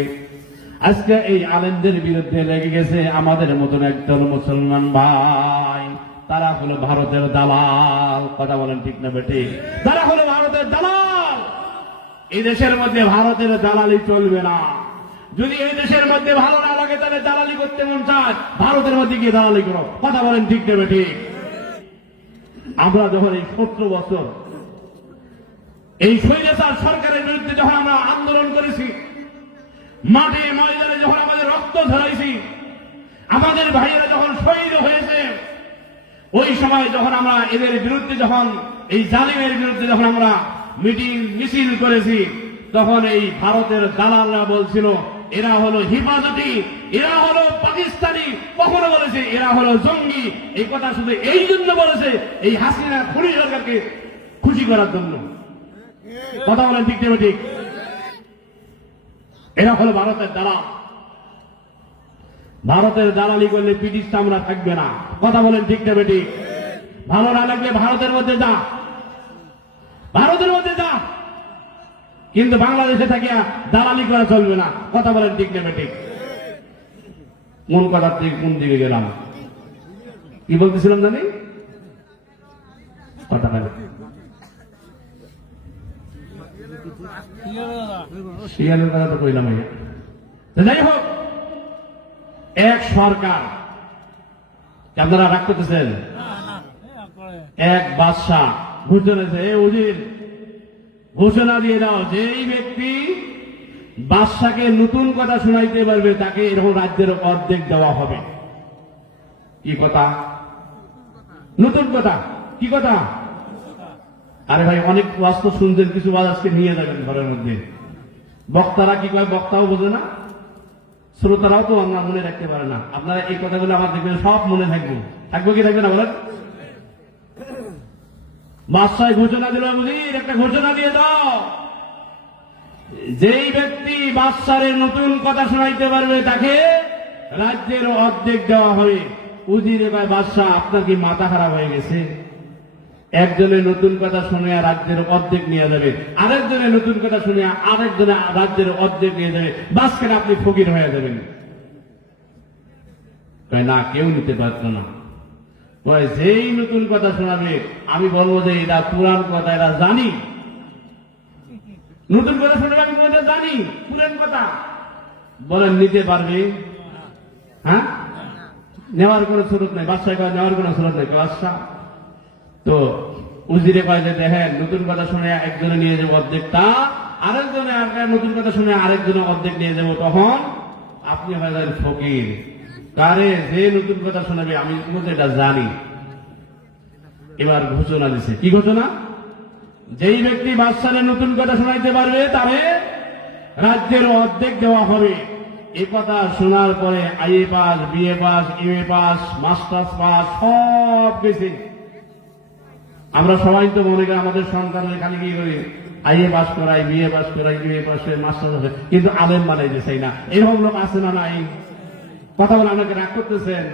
আজকে এই আলেমদের বিরুদ্ধে লেগে গেছে আমাদের মতন একদল মুসলমান ভাই, তারা হলো ভারতের দালাল। কথা বলেন ঠিক না বেঠিক? তারা হলো ভারতের দালাল। এই দেশের মধ্যে ভারতের দালালি চলবে না। যদি এই দেশের মধ্যে ভালো না লাগে তাহলে দালালি করতে মন চায়, ভারতের মধ্যে গিয়ে দালালি করো। কথা বলেন ঠিক না বেঠিক? আমরা যখন এই 17 বছর এই স্বৈরাচার সরকারের বিরুদ্ধে যখন আমরা আন্দোলন করেছি, মাঠে ময়দানে যখন আমাদের রক্ত ঝরাইছি, আমাদের ভাইয়েরা যখন শহীদ হয়েছে, ওই সময় যখন আমরা এদের বিরুদ্ধে যখন এই জালিমের বিরুদ্ধে যখন আমরা মিটিং মিছিল করেছি, তখন এই ভারতের দালালরা বলছিল এরা হলো হিফাজতি, এরা হলো পাকিস্তানি, কখনো বলেছে এরা হলো জঙ্গি। এই কথা শুধু এই জন্য বলেছে এই হাসিনা খুনি সরকারকে খুশি করার জন্য। কথা বলেন ঠিক না ঠিক? এরা হলো ভারতের দালাল। ভারতের দালালি করলে ব্রিটিশ চামড়া থাকবে না। কথা বলেন ঠিক না বেঠিক? ভালো না লাগলে ভারতের মধ্যে যা, ভারতের মধ্যে যা, কিন্তু বাংলাদেশে থাকিয়া দালালি করা চলবে না। কথা বলেন ঠিক না বেঠিক? কোন কথা থেকে কোন দিকে গেলাম, কি বলতেছিলাম জানি? কথা বলে শিয়ালের কথা তো কইলাম। যাই হোক, এক সরকার, আপনারা রাগ করতেছেন, এক বাদশাহ ঘোষণা উজির ঘোষণা দিয়ে দাও যে এই ব্যক্তি বাদশাকে নতুন কথা শোনাইতে পারবে তাকে এরকম রাজ্যের অর্ধেক দেওয়া হবে। কি কথা? নতুন কথা। কি কথা? আরে ভাই, অনেক বাস্তব শুনছেন, কিছু বাদ আজকে নিয়ে যাবেন ঘরের মধ্যে। বক্তারা কি কয় বক্তাও বোঝে না, শ্রোতারাও তো আমরা মনে রাখতে পারে না। আপনারা এই কথাগুলো আমার দেখবেন সব মনে থাকবে। থাকবো কি থাকবে না বলেন? বাদশাহ ঘোষণা দিল, বুঝির একটা ঘোষণা দিয়ে দাও, যেই ব্যক্তি বাদশাহের নতুন কথা শোনাইতে পারবে তাকে রাজ্যের অর্ধেক দেওয়া হবে। উজির ভাই, বাদশাহ আপনার কি মাথা খারাপ হয়ে গেছে? একজনের নতুন কথা শুনে রাজ্যের অর্ধেক নিয়ে যাবে, আরেকজনের নতুন কথা শুনে আরেকজনে রাজ্যের অর্ধেক নিয়ে যাবে, বাসখানে আপনি ফকির হয়ে যাবেন। না, কেউ নিতে পারত না। যেই নতুন কথা শোনাবে আমি বলবো যে এটা পুরান কথা, এরা জানি। নতুন কথা শোনাবে আমি বলতে জানি পুরান কথা। বলেন নিতে পারবে? হ্যাঁ, নেওয়ার কোনো সুরত নাই। বাদশাহ কয় নেওয়ার কোনো সুরত নাই। বাদশাহ তো উজিরে কয় যে দেখেন, নতুন কথা শুনে একজনে নিয়ে যাবো অর্ধেকটা, আরেকজনে নতুন কথা শুনে আরেকজনে অর্ধেক নিয়ে যাবো, তখন আপনি হয়ে যাবেন ফকির। কারে যে নতুন কথা শোনাবে আমি এটা জানি। এবার ঘোষণা দিছে। কি ঘোষণা? যেই ব্যক্তি বাদশাহের নতুন কথা শোনাইতে পারবে তারে রাজ্যের অর্ধেক দেওয়া হবে। এ কথা শোনার পরে IA pass, BA pass, MA pass, masters pass সব গেছে। আমরা সবাই তো মনে করি আমাদের সন্তানদের খালি কি করি, আইএ পাস করাই, বিএ পাস করাই, এমএ পাস করে, মাস্টার্স আছে, কিন্তু আলেম বানাইতে চাই না। এরকম লোক আছে না নাই? কথা বলে আপনাকে রাগ করতেছেন?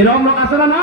এরকম লোক আছে না?